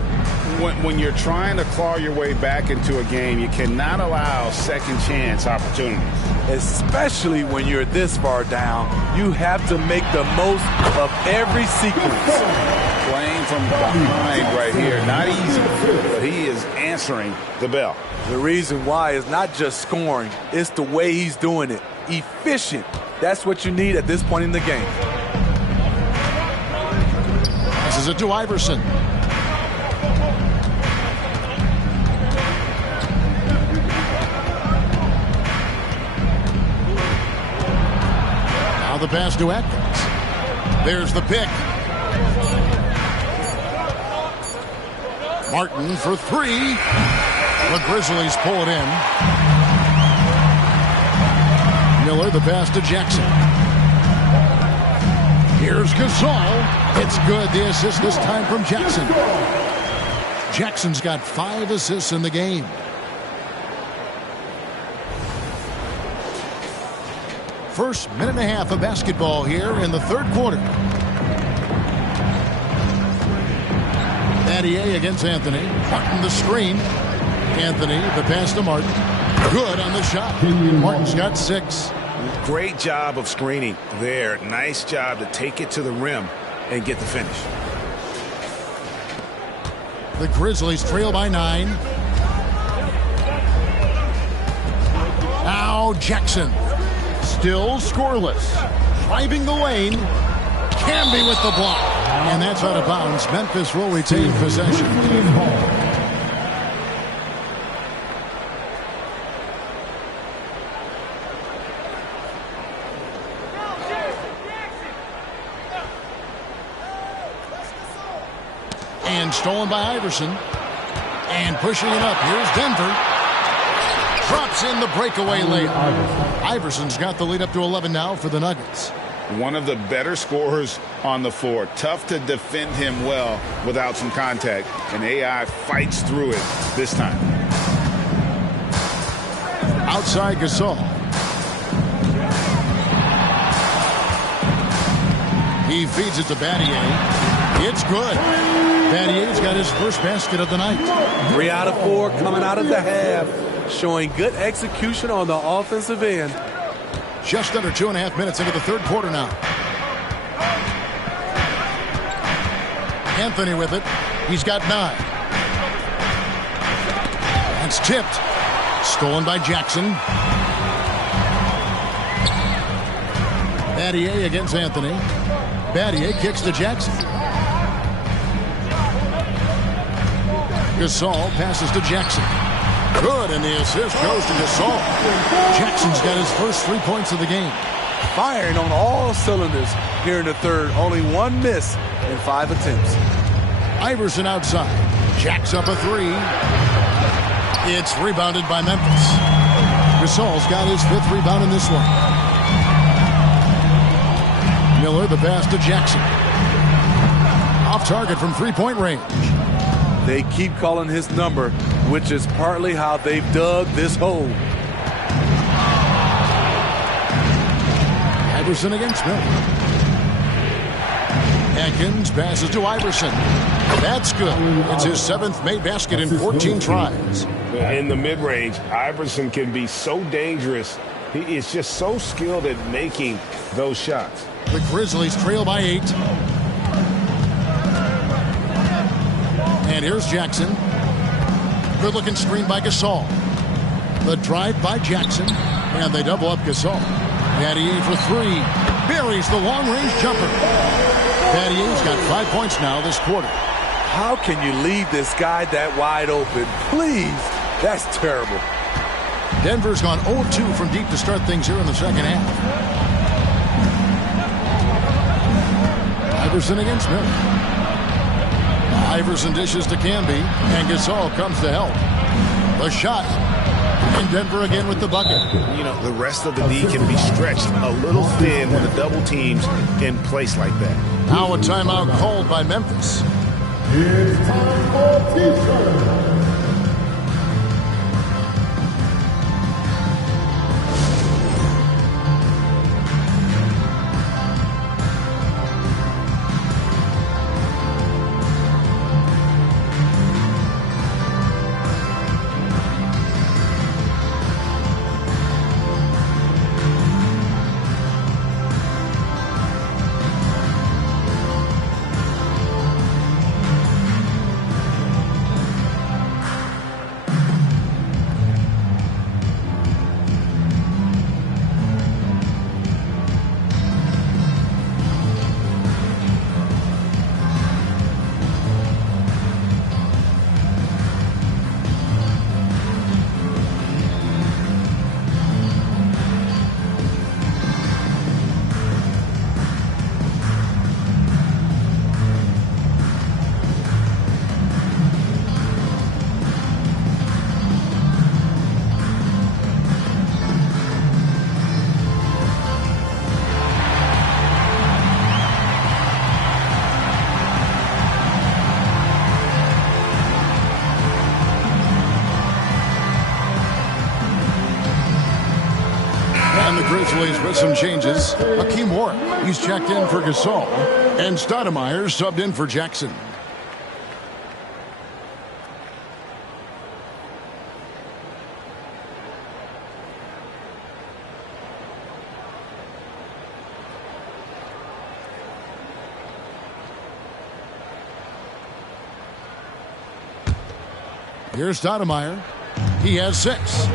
When you're trying to claw your way back into a game, you cannot allow second chance opportunities. Especially when you're this far down, you have to make the most of every sequence. Playing from behind right here, not easy, but he is answering the bell. The reason why is not just scoring, it's the way he's doing it. Efficient. That's what you need at this point in the game. Passes it to Iverson. Now the pass to Atkins. There's the pick. Martin for 3. The Grizzlies pull it in. Miller, the pass to Jackson. Here's Gasol. It's good. The assist this time from Jackson. Jackson's got 5 assists in the game. First minute and a half of basketball here in the third quarter. Battier against Anthony. Martin the screen. Anthony, the pass to Martin. Good on the shot. Martin's got 6. Great job of screening there. Nice job to take it to the rim and get the finish. The Grizzlies trail by 9. Now Jackson. Still scoreless. Driving the lane. Camby with the block. And that's out of bounds. Memphis will retain possession. And stolen by Iverson. And pushing it up. Here's Denver. Drops in the breakaway layup. Iverson's got the lead up to 11 now for the Nuggets. One of the better scorers on the floor. Tough to defend him well without some contact. And AI fights through it this time. Outside Gasol. He feeds it to Battier. It's good. Battier's got his first basket of the night. 3 out of 4 coming out of the half. Showing good execution on the offensive end. Just under 2.5 minutes into the third quarter now. Anthony with it. He's got 9. It's tipped. Stolen by Jackson. Battier against Anthony. Battier kicks to Jackson. Gasol passes to Jackson. Good, and the assist goes to Gasol. Jackson's got his first 3 points of the game. Firing on all cylinders here in the third. Only 1 miss in 5 attempts. Iverson outside. Jacks up a 3. It's rebounded by Memphis. Gasol's got his 5th rebound in this one. Miller, the pass to Jackson. Off target from 3-point range. They keep calling his number, which is partly how they've dug this hole. Iverson against Miller. Atkins passes to Iverson. That's good. It's his 7th made basket in 14 tries. In the mid-range, Iverson can be so dangerous. He is just so skilled at making those shots. The Grizzlies trail by 8. And here's Jackson. Good-looking screen by Gasol. The drive by Jackson. And they double up Gasol. Battier for 3. Buries the long-range jumper. Battier's got 5 points now this quarter. How can you leave this guy that wide open? Please. That's terrible. Denver's gone 0-2 from deep to start things here in the second half. Iverson against Miller. Iverson dishes to Camby, and Gasol comes to help. The shot. And Denver again with the bucket. You know, the rest of the D can be stretched a little thin when the double team's in place like that. Now a timeout called by Memphis. It's time for T-shirt. Grizzlies with some changes. Hakeem Warren, he's checked in for Gasol. And Stoudemire subbed in for Jackson. Here's Stoudemire. He has 6.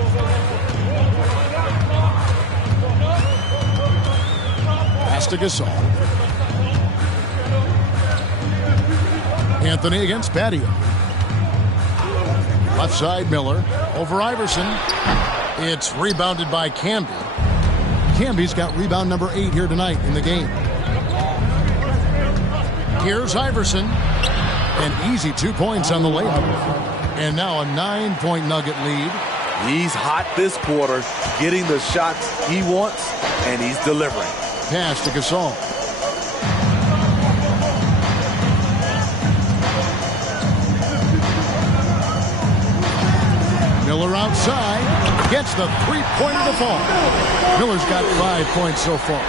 To Gasol. Anthony against Battier. Left side Miller over Iverson. It's rebounded by Camby. Camby's got rebound number 8 here tonight in the game. Here's Iverson. An easy 2 points on the layup. And now a 9-point Nugget lead. He's hot this quarter, getting the shots he wants, and he's delivering. Pass to Gasol. Miller outside. Gets the three-pointer to fall. Miller's got 5 points so far.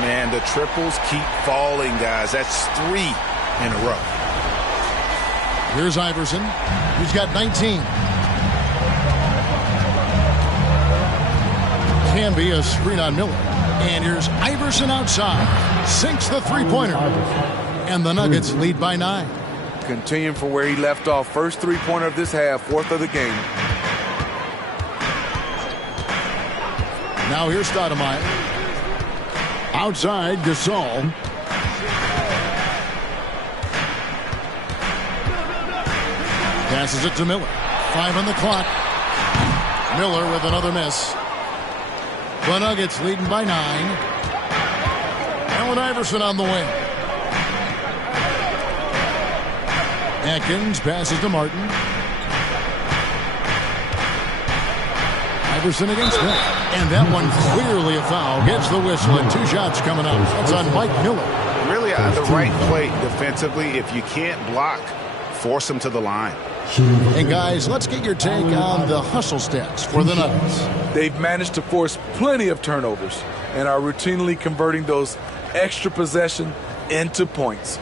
Man, the triples keep falling, guys. That's 3 in a row. Here's Iverson. He's got 19. Camby a screen on Miller. And here's Iverson outside. Sinks the three-pointer. And the Nuggets lead by 9. Continuing from where he left off. First three-pointer of this half, 4th of the game. Now here's Stoudemire. Outside, Gasol. Passes it to Miller. 5 on the clock. Miller with another miss. The Nuggets leading by 9. Allen Iverson on the wing. Atkins passes to Martin. Iverson against Miller. And that one clearly a foul. Gets the whistle and 2 shots coming up. That's on Mike Miller. Really the right play defensively. If you can't block, force him to the line. And guys, let's get your take on the hustle stats for the Nuggets. They've managed to force plenty of turnovers and are routinely converting those extra possession into points.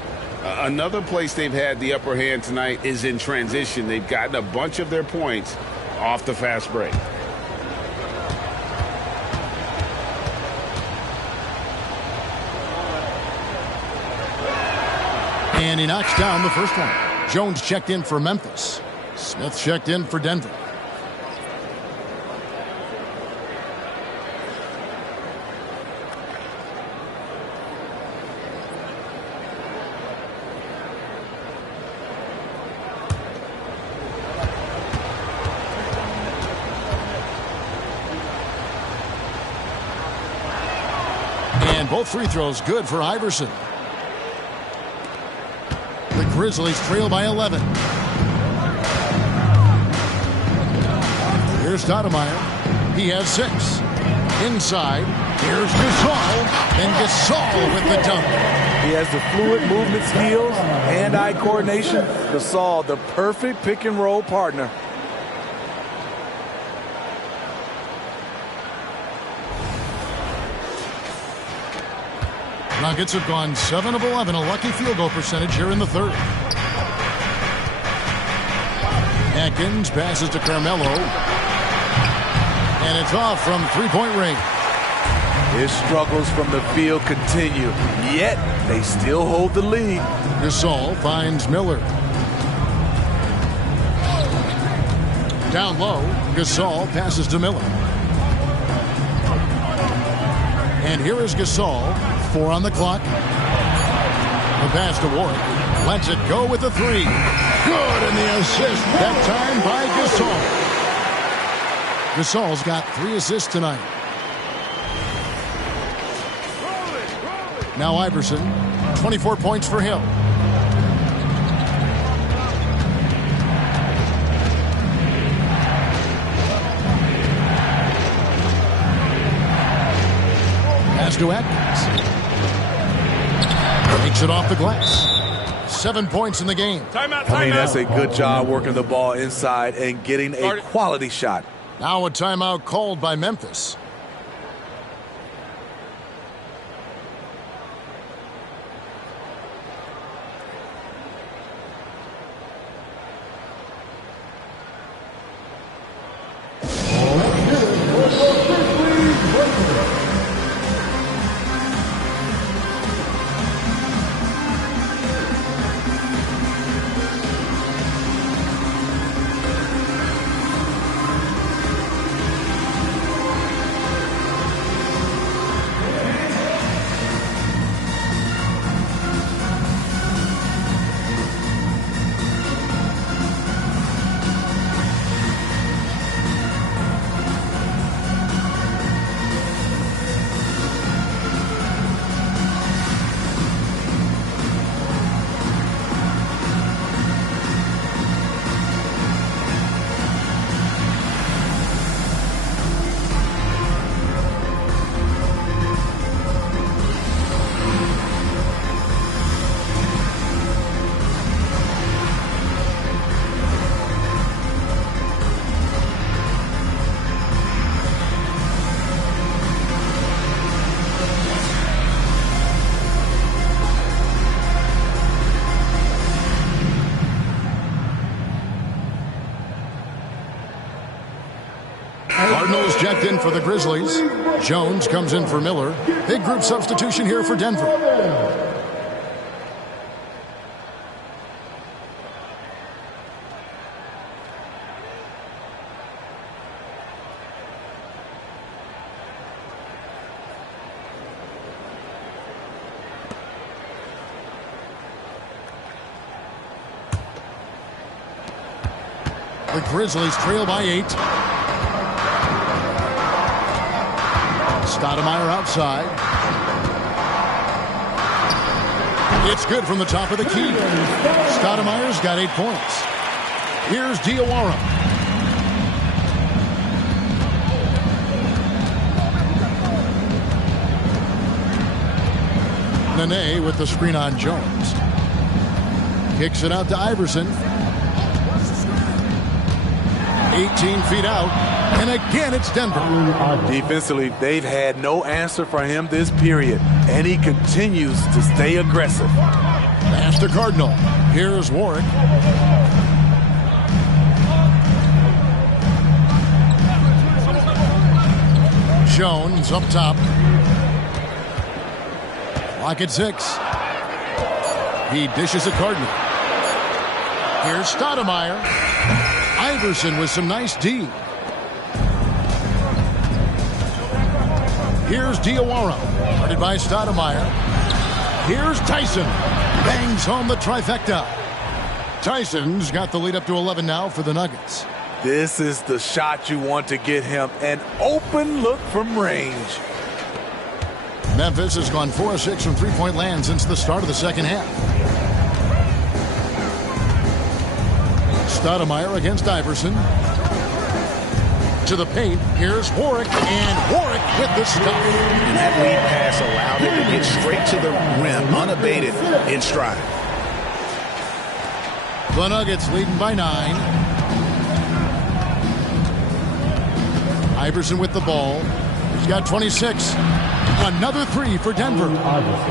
Another place they've had the upper hand tonight is in transition. They've gotten a bunch of their points off the fast break. And he knocks down the first one. Jones checked in for Memphis. Smith checked in for Denver. And both free throws good for Iverson. The Grizzlies trail by 11. Here's Stoudemire. He has 6. Inside. Here's Gasol. And Gasol with the dunk. He has the fluid movement skills, hand-eye coordination. Gasol, the perfect pick-and-roll partner. Nuggets have gone 7 of 11, a lucky field goal percentage here in the third. Atkins passes to Carmelo. And it's off from three-point range. His struggles from the field continue, yet they still hold the lead. Gasol finds Miller. Down low, Gasol passes to Miller. And here is Gasol. 4 on the clock. The pass to Ward. Lets it go with the 3. Good, and the assist that time by Gasol. Gasol's got 3 assists tonight. Now Iverson. 24 points for him. Pass to Atkins. Takes it off the glass. 7 points in the game. Timeout. I mean, that's a good job working the ball inside and getting a quality shot. Now a timeout called by Memphis. Cardinals checked in for the Grizzlies. Jones comes in for Miller. Big group substitution here for Denver. The Grizzlies trail by 8. Stoudemire outside. It's good from the top of the key. Stoudemire's got 8 points. Here's Diawara. Nene with the screen on Jones. Kicks it out to Iverson. 18 feet out. And again, it's Denver. Defensively, they've had no answer for him this period, and he continues to stay aggressive. Pass to Cardinal. Here's Warwick. Jones up top. Lock at 6. He dishes at Cardinal. Here's Stoudemire. Iverson with some nice D. Here's Diawara. Guarded by Stoudemire. Here's Tyson. Bangs home the trifecta. Tyson's got the lead up to 11 now for the Nuggets. This is the shot you want to get him. An open look from range. Memphis has gone 4 of 6 from three-point land since the start of the second half. Stoudemire against Iverson. To the paint. Here's Warwick. And Warwick with the stop. And that lead pass allowed him to get straight to the rim, unabated in stride. The Nuggets leading by 9. Iverson with the ball. He's got 26. Another 3 for Denver.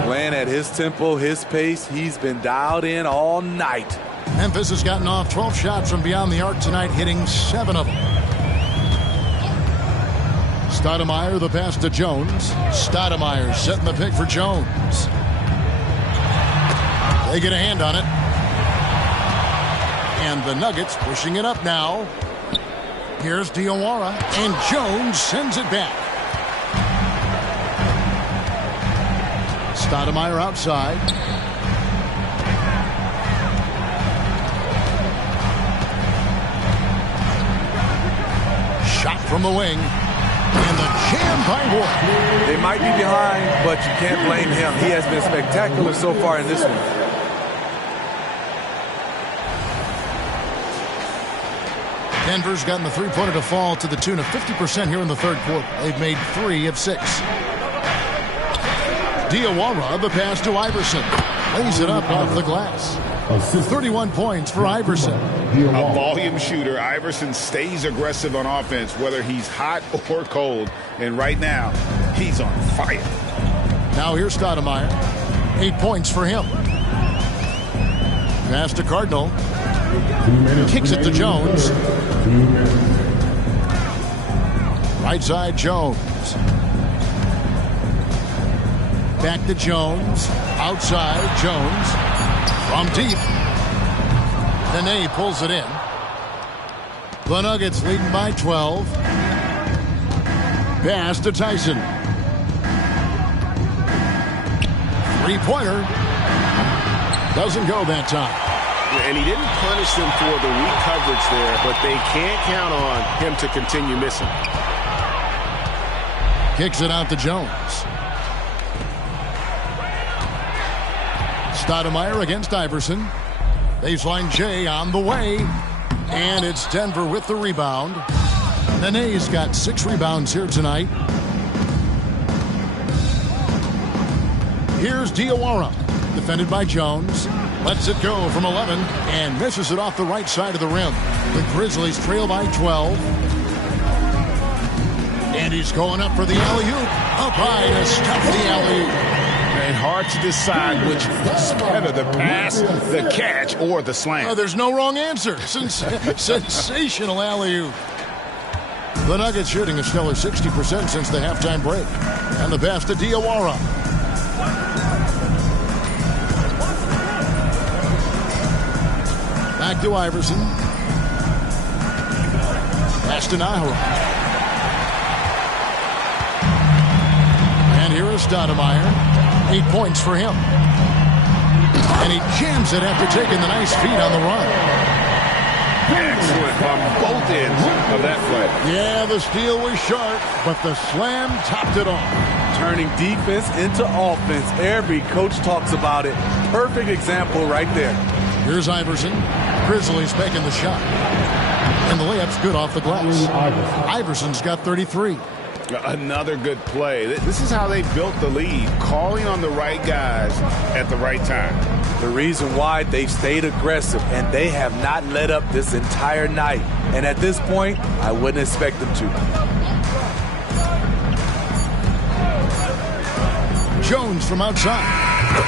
Playing at his tempo, his pace. He's been dialed in all night. Memphis has gotten off 12 shots from beyond the arc tonight, hitting 7 of them. Stoudemire, the pass to Jones. Stoudemire setting the pick for Jones. They get a hand on it. And the Nuggets pushing it up now. Here's Diawara. And Jones sends it back. Stoudemire outside. Shot from the wing. And the jam by Warwick. They might be behind, but you can't blame him. He has been spectacular so far in this one. Denver's gotten the three-pointer to fall to the tune of 50% here in the third quarter. They've made 3 of 6. Diawara, the pass to Iverson. Lays it up off the glass. 31 points for Iverson. A volume shooter. Iverson stays aggressive on offense, whether he's hot or cold. And right now, he's on fire. Now here's Stoudemire. 8 points for him. Pass to Cardinal. Kicks it to Jones. Right side, Jones. Back to Jones. Outside, Jones. From deep. Nene pulls it in. The Nuggets leading by 12. Pass to Tyson. Three-pointer. Doesn't go that time. And he didn't punish them for the weak coverage there, but they can't count on him to continue missing. Kicks it out to Jones. Stoudemire against Iverson. Baseline J on the way. And it's Denver with the rebound. Nene's got 6 rebounds here tonight. Here's Diawara. Defended by Jones. Lets it go from 11 and misses it off the right side of the rim. The Grizzlies trail by 12. And he's going up for the alley-oop. Up high to stop the alley-oop. And hard to decide which was better, the pass, the catch, or the slam. Oh, there's no wrong answer. Sensational alley-oop. The Nuggets shooting a stellar 60% since the halftime break. And the pass to Diawara. Back to Iverson. Pass to Nahara. And here is Stoudemire. 8 points for him. And he jams it after taking the nice feed on the run. Excellent on both ends of that play. Yeah, the steal was sharp, but the slam topped it off. Turning defense into offense. Every coach talks about it. Perfect example right there. Here's Iverson. Grizzlies making the shot. And the layup's good off the glass. Iverson's got 33. Another good play. This is how they built the lead, calling on the right guys at the right time. The reason why they've stayed aggressive, and they have not let up this entire night. And at this point, I wouldn't expect them to. Jones from outside.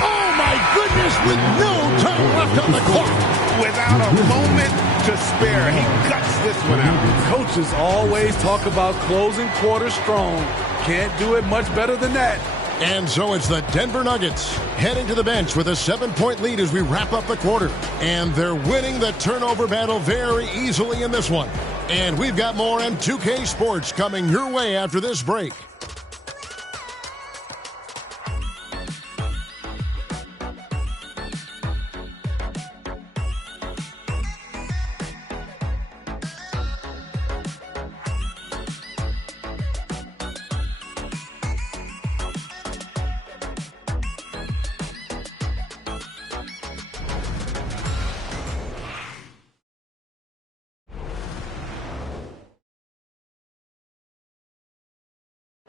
Oh, my goodness, with no time left on the clock. Without a moment to spare, he cuts this one out. Coaches always talk about closing quarters strong. Can't do it much better than that. And so it's the Denver Nuggets heading to the bench with a 7-point lead as we wrap up the quarter. And they're winning the turnover battle very easily in this one. And we've got more M2K Sports coming your way after this break.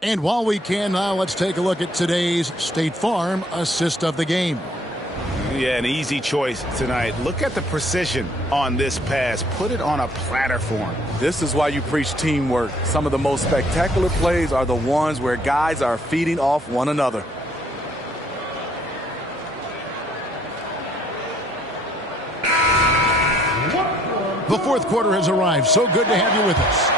And while we can now, let's take a look at today's State Farm assist of the game. Yeah, an easy choice tonight. Look at the precision on this pass. Put it on a platter for him. This is why you preach teamwork. Some of the most spectacular plays are the ones where guys are feeding off one another. The fourth quarter has arrived. So good to have you with us.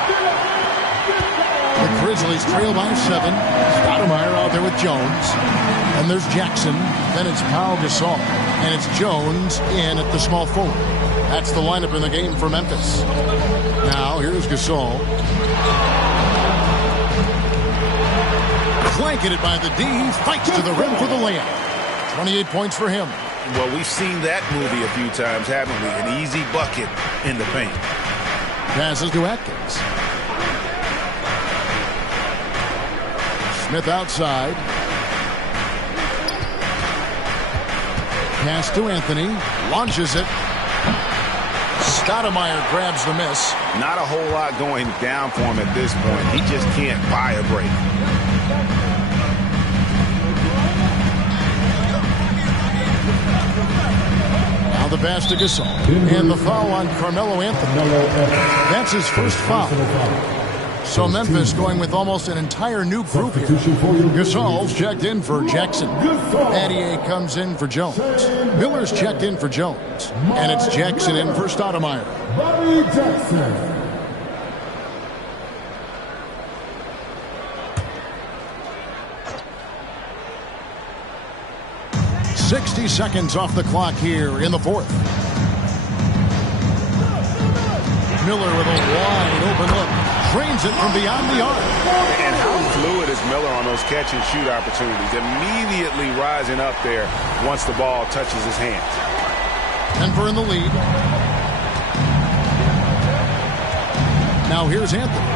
The Grizzlies trail by 7. Stoudemire out there with Jones. And there's Jackson. Then it's Pau Gasol. And it's Jones in at the small forward. That's the lineup in the game for Memphis. Now here's Gasol. Blanketed by the D. He fights to the rim for the layup. 28 points for him. Well, we've seen that movie a few times, haven't we? An easy bucket in the paint. Passes to Atkins. Smith outside. Pass to Anthony. Launches it. Stoudemire grabs the miss. Not a whole lot going down for him at this point. He just can't buy a break. Now the pass to Gasol. And the foul on Carmelo Anthony. That's his first foul. So Memphis going with almost an entire new group here. Gasol's checked in for Jackson. Adier comes in for Jones. Miller's checked in for Jones. And it's Jackson in for Stoudemire. Bobby Jackson. 60 seconds off the clock here in the fourth. Miller with a wide open look. Drains it from beyond the arc. And how fluid is Miller on those catch-and-shoot opportunities? Immediately rising up there once the ball touches his hands. Denver in the lead. Now here's Anthony.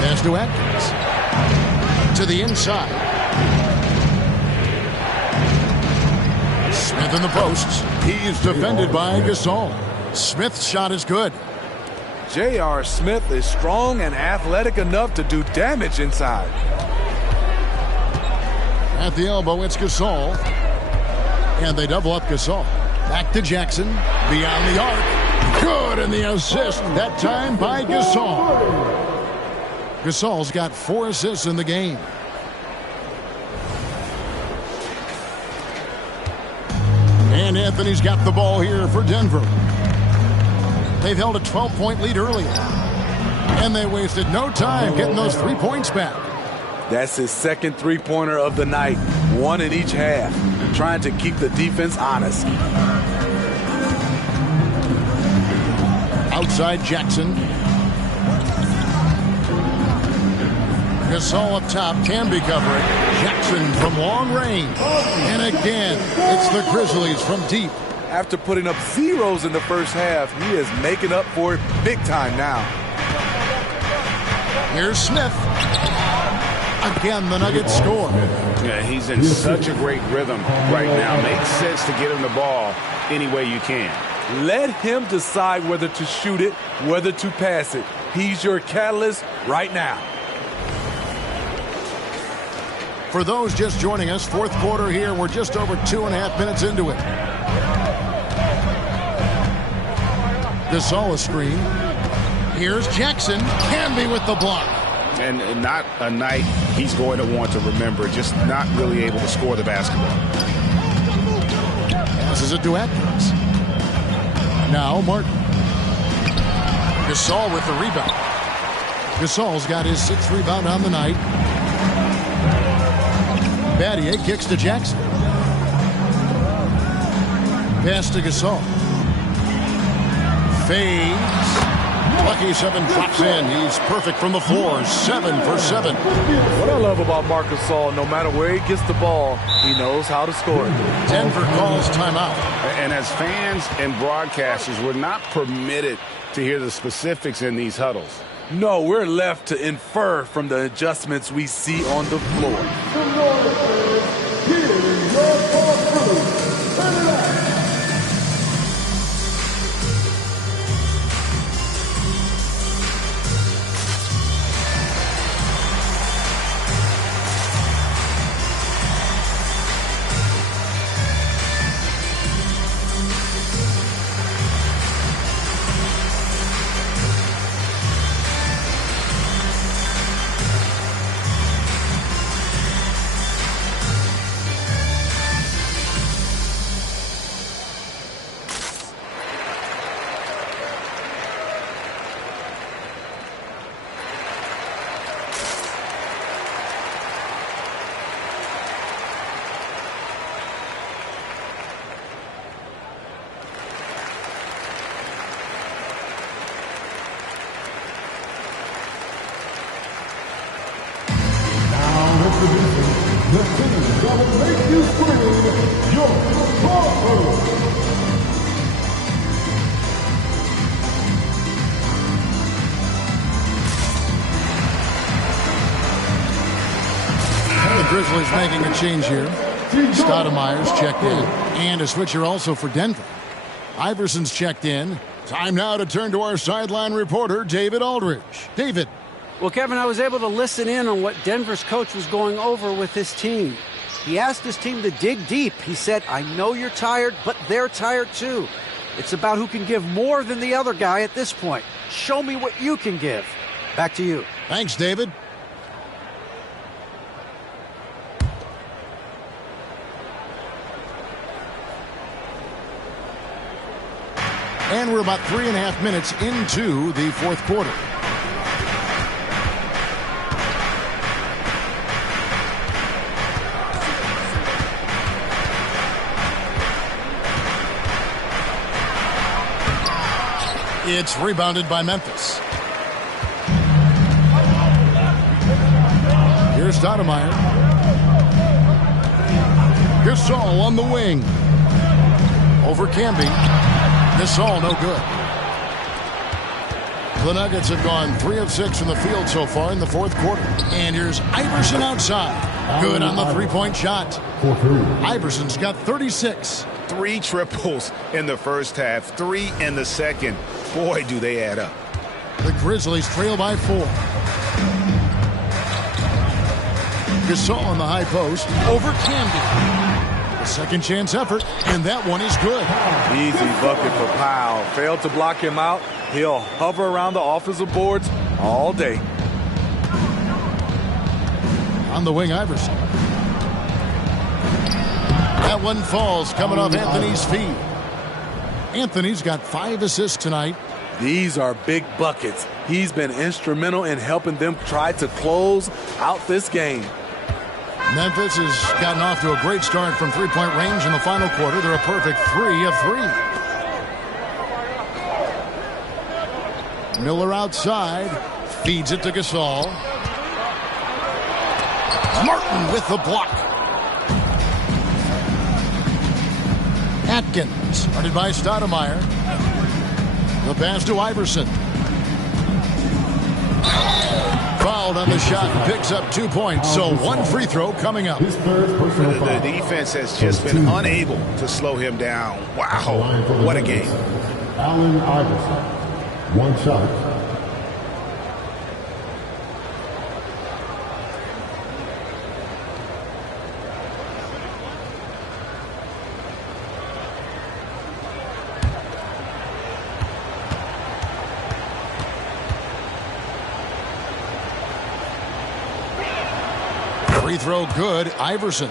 Pass to Atkins. To the inside. Smith in the posts. He is defended by Gasol. Smith's shot is good. J.R. Smith is strong and athletic enough to do damage inside. At the elbow, it's Gasol. And they double up Gasol. Back to Jackson. Beyond the arc. Good, and the assist. That time by Gasol. Gasol's got 4 assists in the game. And Anthony's got the ball here for Denver. They've held a 12-point lead earlier. And they wasted no time getting those 3 points back. That's his second three-pointer of the night. 1 in each half. Trying to keep the defense honest. Outside Jackson. Gasol up top, can be covering. Jackson from long range. And again, it's the Grizzlies from deep. After putting up zeros in the first half, he is making up for it big time now. Here's Smith. Again, the Nuggets score. Yeah, he's in such a great rhythm right now. Makes sense to get him the ball any way you can. Let him decide whether to shoot it, whether to pass it. He's your catalyst right now. For those just joining us, fourth quarter here. We're just over 2.5 minutes into it. Gasol a screen. Here's Jackson. Canby with the block. And not a night he's going to want to remember, just not really able to score the basketball. Passes it to Atkins. Now Martin. Gasol with the rebound. Gasol's got his 6th rebound on the night. Battier kicks to Jackson. Pass to Gasol. Fades. Lucky 7 drops in. He's perfect from the floor. 7 for 7. What I love about Marc Gasol, no matter where he gets the ball, he knows how to score it. Denver calls timeout. And as fans and broadcasters, we're not permitted to hear the specifics in these huddles. No, we're left to infer from the adjustments we see on the floor. The team that will make you scream, your Crawford. The Grizzlies making a change here. Stoudemire's checked in. And a switcher also for Denver. Iverson's checked in. Time now to turn to our sideline reporter, David Aldridge. David. Well, Kevin, I was able to listen in on what Denver's coach was going over with his team. He asked his team to dig deep. He said, I know you're tired, but they're tired too. It's about who can give more than the other guy at this point. Show me what you can give. Back to you. Thanks, David. And we're about 3.5 minutes into the fourth quarter. It's rebounded by Memphis. Here's Stoudemire. Gasol on the wing. Over Camby. Gasol no good. The Nuggets have gone 3 of 6 from the field so far in the fourth quarter. And here's Iverson outside. Good on the three-point shot. Iverson's got 36. 3 triples in the first half, 3 in the second. Boy, do they add up. The Grizzlies trail by 4. Gasol on the high post. Over Camby. Second chance effort, and that one is good. Easy bucket for Powell. Failed to block him out. He'll hover around the offensive boards all day. On the wing, Iverson. That one falls, coming off Anthony's feet. Anthony's got 5 assists tonight. These are big buckets. He's been instrumental in helping them try to close out this game. Memphis has gotten off to a great start from three-point range in the final quarter. They're a perfect 3 of 3. Miller outside. Feeds it to Gasol. Martin with the block. Atkins, started by Stoudemire. The pass to Iverson. Fouled on the shot, picks up 2 points, so 1 free throw coming up. The defense has just been unable to slow him down. Wow, what a game. Allen Iverson, 1 shot. Free throw good. Iverson.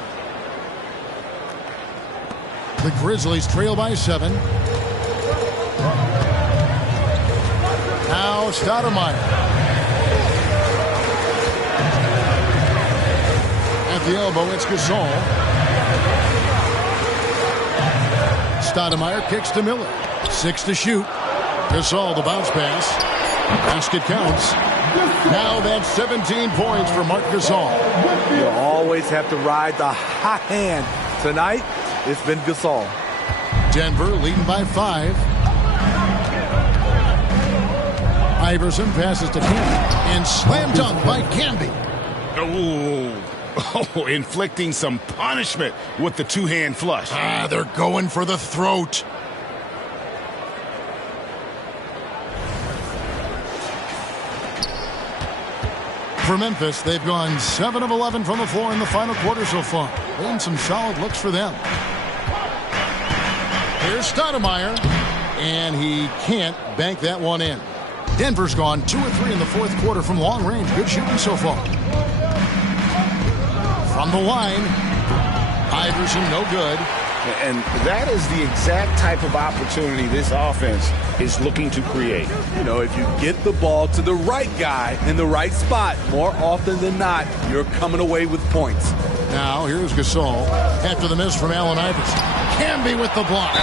The Grizzlies trail by 7. Now Stoudemire. At the elbow, it's Gasol. Stoudemire kicks to Miller. 6 to shoot. Gasol, the bounce pass. Basket counts. Now that's 17 points for Marc Gasol. You always have to ride the hot hand. Tonight, it's been Gasol. Denver leading by 5. Iverson passes to Camby. And slam dunk by Camby. Oh, inflicting some punishment with the two-hand flush. They're going for the throat. For Memphis, they've gone 7 of 11 from the floor in the final quarter so far. Been some solid looks for them. Here's Stoudemire, and he can't bank that one in. Denver's gone 2 of 3 in the fourth quarter from long range. Good shooting so far. From the line, Iverson, no good. And that is the exact type of opportunity this offense is looking to create. You know, if you get the ball to the right guy in the right spot, more often than not, you're coming away with points. Now, here's Gasol after the miss from Allen Iverson. Camby with the block,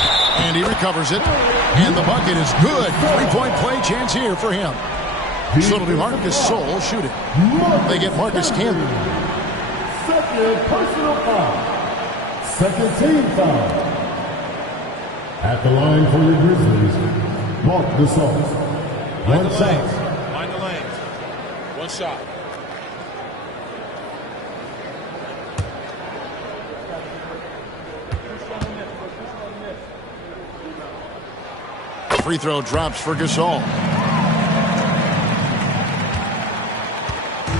and he recovers it. And the bucket is good. 3-point play chance here for him. So it'll be Marc Gasol shooting. They get Marcus Camby. Second personal foul. Second team foul. At the line for your Grizzlies, Marc Gasol. One shot. Mind the lanes. One shot. Free throw drops for Gasol.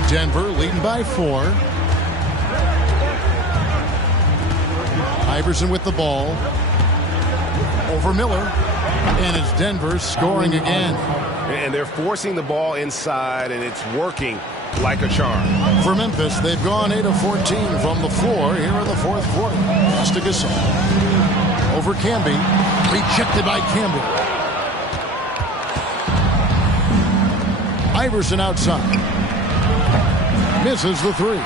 Denver leading by 4. Iverson with the ball. Over Miller. And it's Denver scoring again. And they're forcing the ball inside, and it's working like a charm. For Memphis, they've gone 8 of 14 from the floor here in the fourth quarter. Pass to Gasol. Over Camby. Rejected by Campbell. Iverson outside. Misses the 3.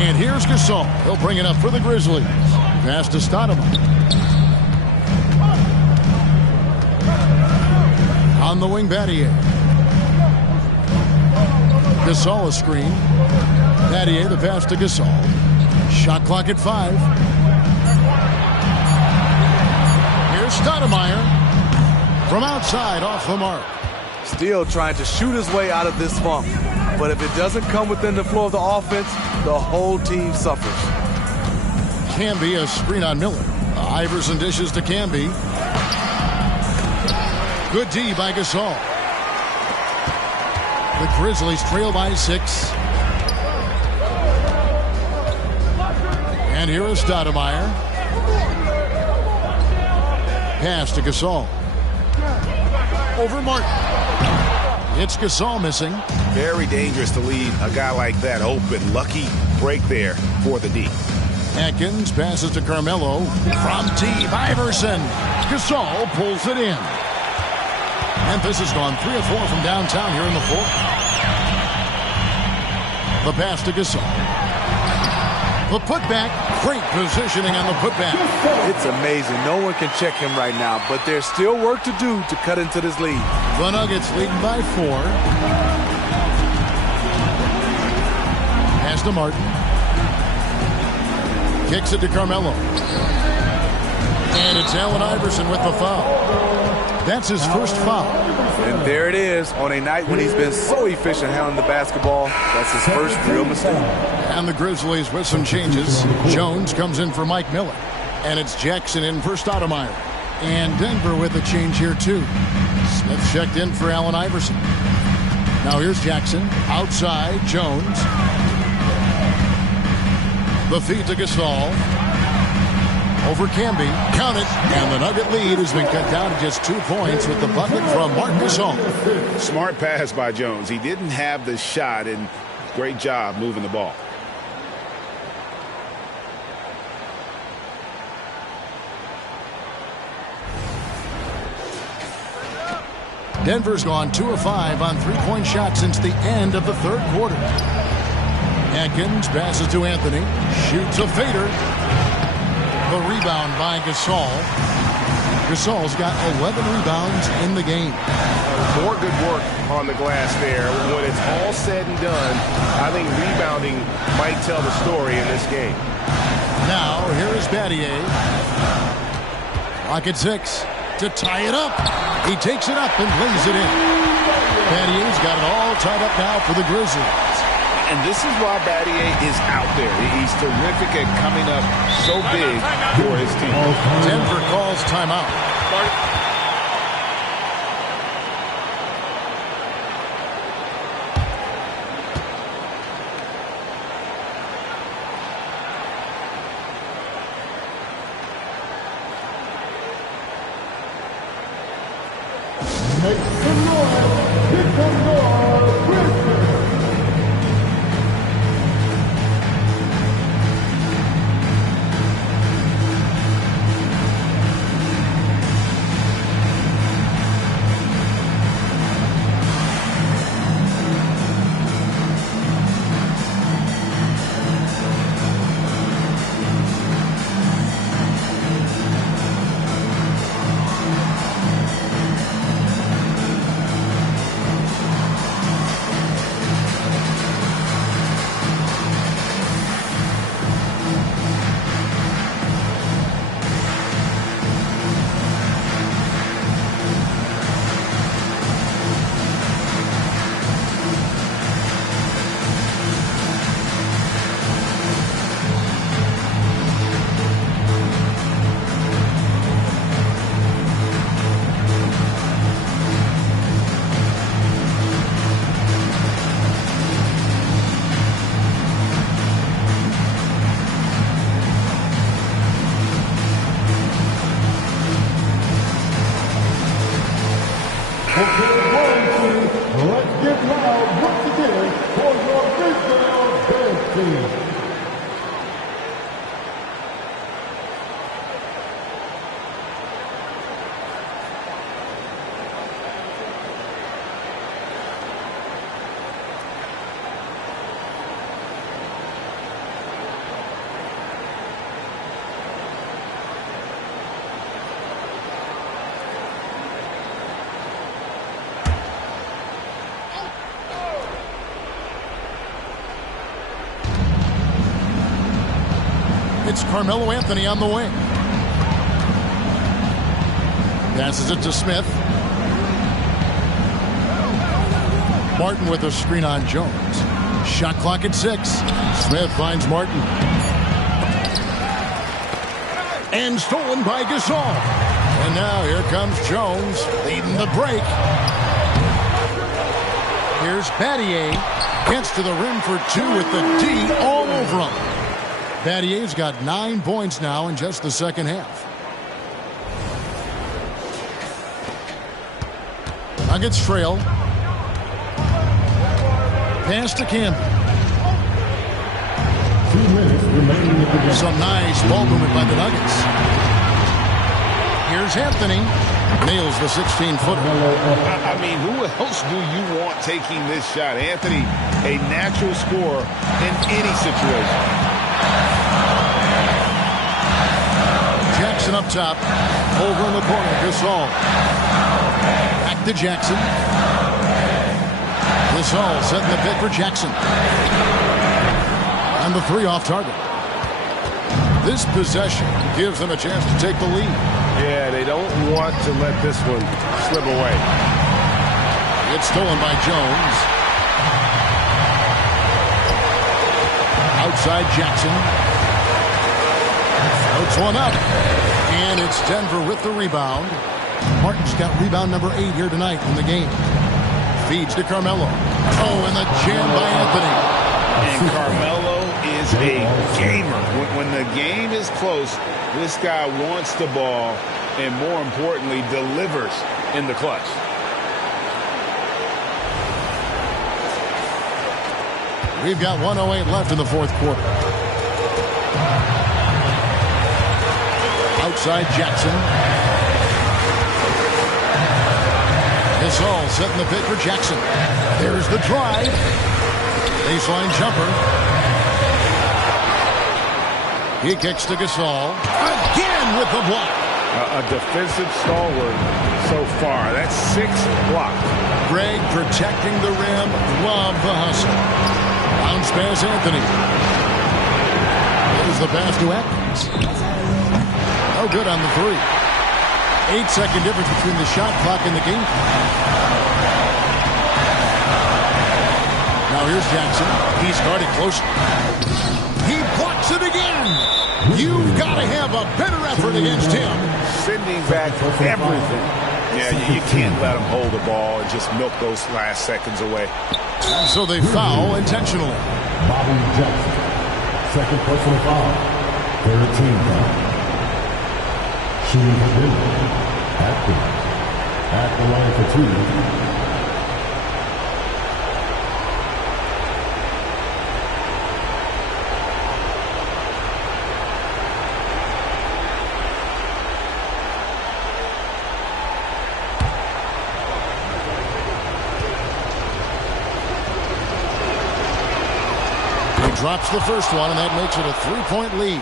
And here's Gasol. He'll bring it up for the Grizzlies. Pass to Stoudemire. On the wing, Battier. Gasol a screen. Battier the pass to Gasol. Shot clock at 5. Here's Stoudemire. From outside, off the mark. Still trying to shoot his way out of this funk. But if it doesn't come within the flow of the offense, the whole team suffers. Camby a screen on Miller. Iverson dishes to Camby. Good D by Gasol. The Grizzlies trail by 6. And here is Stoudemire. Pass to Gasol. Over Martin. It's Gasol missing. Very dangerous to leave a guy like that open. Lucky break there for the D. Atkins passes to Carmelo. From deep, Iverson. Gasol pulls it in. Memphis has gone 3 of 4 from downtown here in the fourth. The pass to Gasol. The putback. Great positioning on the putback. It's amazing. No one can check him right now, but there's still work to do to cut into this lead. The Nuggets leading by 4. Pass to Martin. Kicks it to Carmelo. And it's Allen Iverson with the foul. That's his first foul. And there it is on a night when he's been so efficient handling the basketball. That's his first real mistake. And the Grizzlies with some changes. Jones comes in for Mike Miller. And it's Jackson in for Stoudemire. And Denver with a change here too. Smith checked in for Allen Iverson. Now here's Jackson. Outside, Jones. The feed to Gasol. Over Camby. Count it. And the Nugget lead has been cut down to just 2 points with the bucket from Marc Gasol. Smart pass by Jones. He didn't have the shot, and great job moving the ball. Denver's gone 2 of 5 on three-point shots since the end of the third quarter. Atkins passes to Anthony. Shoots a fader. The rebound by Gasol. Gasol's got 11 rebounds in the game. More good work on the glass there. When it's all said and done, I think rebounding might tell the story in this game. Now, here is Battier. Clock at 6 to tie it up. He takes it up and lays it in. Battier's got it all tied up now for the Grizzlies. And this is why Battier is out there. He's terrific at coming up so big for his team. Denver calls timeout. Make some noise. Here comes your Grizzlies. Let's get loud once again for your Grizzlies dance team. It's Carmelo Anthony on the wing. Passes it to Smith. Martin with a screen on Jones. Shot clock at 6. Smith finds Martin. And stolen by Gasol. And now here comes Jones leading the break. Here's Battier. Gets to the rim for 2 with the D all over him. Battier's got 9 points now in just the second half. Nuggets trail. Pass to Campbell. 2 minutes remaining in the game. Some nice ball movement by the Nuggets. Here's Anthony. Nails the 16-footer. I mean, who else do you want taking this shot? Anthony, a natural scorer in any situation. Jackson up top. Over in the corner. Gasol. Back to Jackson. Gasol setting the pick for Jackson. And the 3 off target. This possession gives them a chance to take the lead. Yeah, they don't want to let this one slip away. It's stolen by Jones. Outside Jackson. Floats one up. And it's Denver with the rebound. Martin's got rebound number 8 here tonight in the game. Feeds to Carmelo. Oh, and the jam by Anthony. And Carmelo is a gamer. When the game is close, this guy wants the ball and, more importantly, delivers in the clutch. We've got 1:08 left in the fourth quarter. Outside Jackson. Gasol setting the pick for Jackson. There's the drive. Baseline jumper. He kicks to Gasol. Again with the block. A defensive stalwart so far. That's 6 blocks. Greg protecting the rim. Love the hustle. Bounce pass Anthony. There's the pass to Atkins. No good on the 3. 8-second difference between the shot clock and the game clock. Now here's Jackson. He's guarded closely. He blocks it again. You've got to have a better effort against him. Sending back everything. Yeah, you can't let him hold the ball and just milk those last seconds away. And so they foul intentionally. Bobby Jackson, second personal foul, 13 foul. Shooting for Denver, Atkins, at the line for 2. Drops the first one, and that makes it a 3-point lead.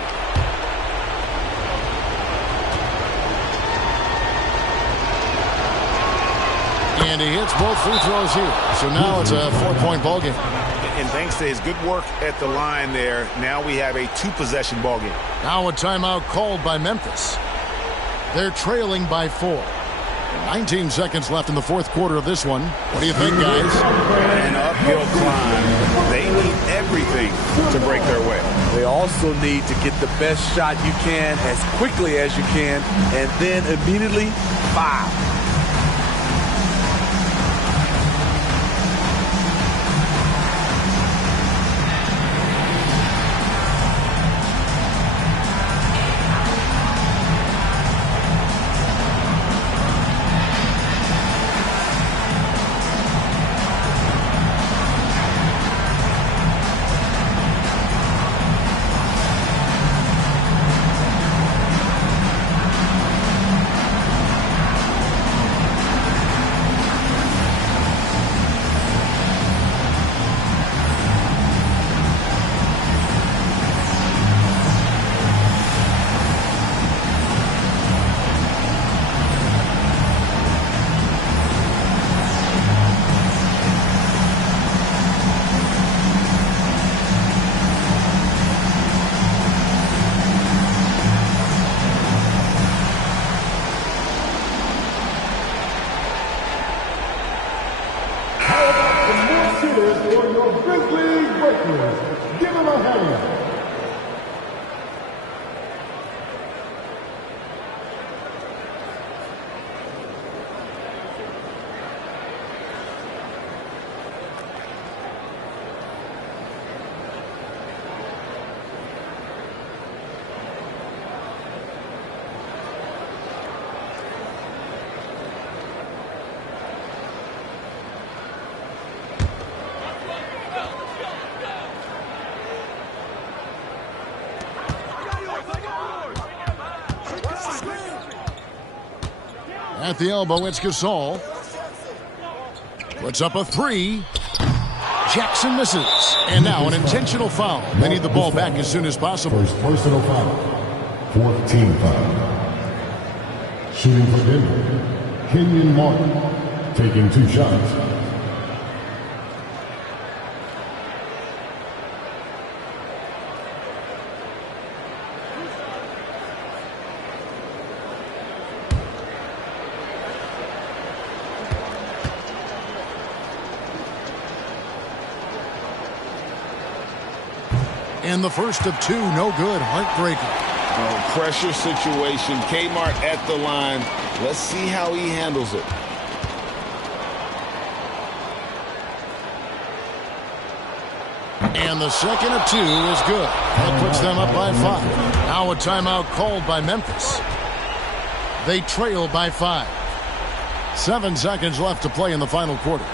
And he hits both free throws here. So now it's a 4-point ball game. And thanks to his good work at the line there, now we have a 2-possession ball game. Now a timeout called by Memphis. They're trailing by 4. 19 seconds left in the fourth quarter of this one. What do you think, guys? An uphill climb. They need everything to break their way. They also need to get the best shot you can as quickly as you can, and then immediately foul. For your Grizzlies breakers, give them a hand. At the elbow, it's Gasol. Puts up a 3. Jackson misses. And now an intentional foul. They need the ball back as soon as possible. First personal foul. 14 foul. Shooting for Denver, Kenyon Martin, taking 2 shots. And the first of 2, no good. Heartbreaker. Oh, pressure situation. Kmart at the line. Let's see how he handles it. And the second of 2 is good. That puts them up by 5. Now a timeout called by Memphis. They trail by 5. 7 seconds left to play in the final quarter.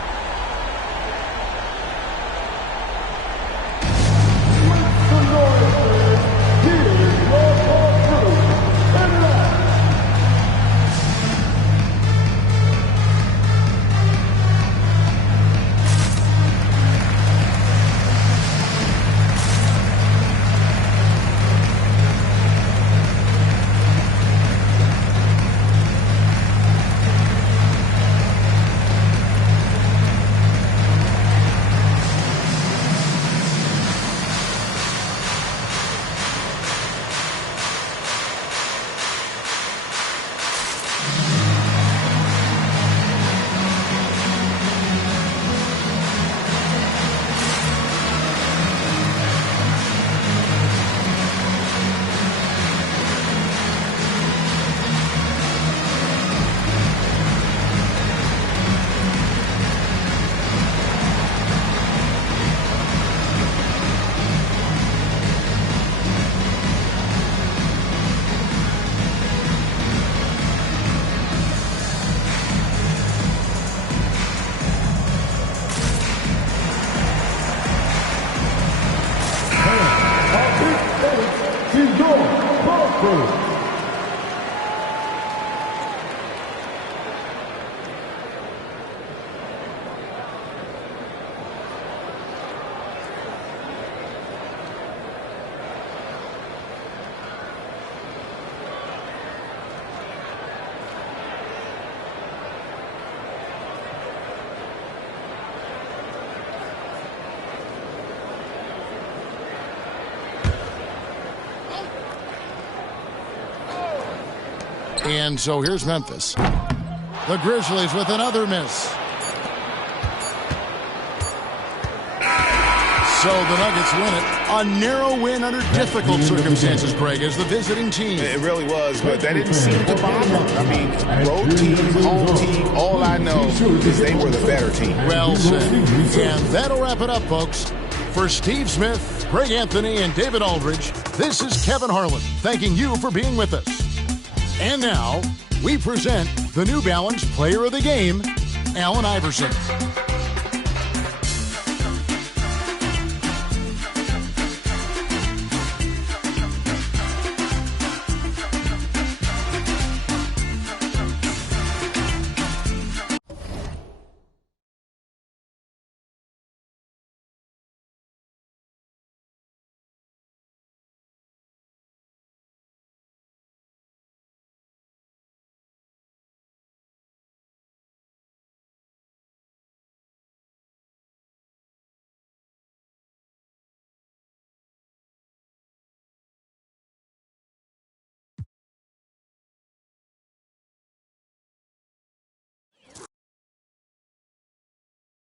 And so here's Memphis. The Grizzlies with another miss. So the Nuggets win it. A narrow win under difficult circumstances, Craig, as the visiting team. It really was, but that didn't seem to bother them. I mean, road team, home team, all I know is they were the better team. Well said. And that'll wrap it up, folks. For Steve Smith, Greg Anthony, and David Aldridge, this is Kevin Harlan thanking you for being with us. And now, we present the New Balance Player of the Game, Allen Iverson.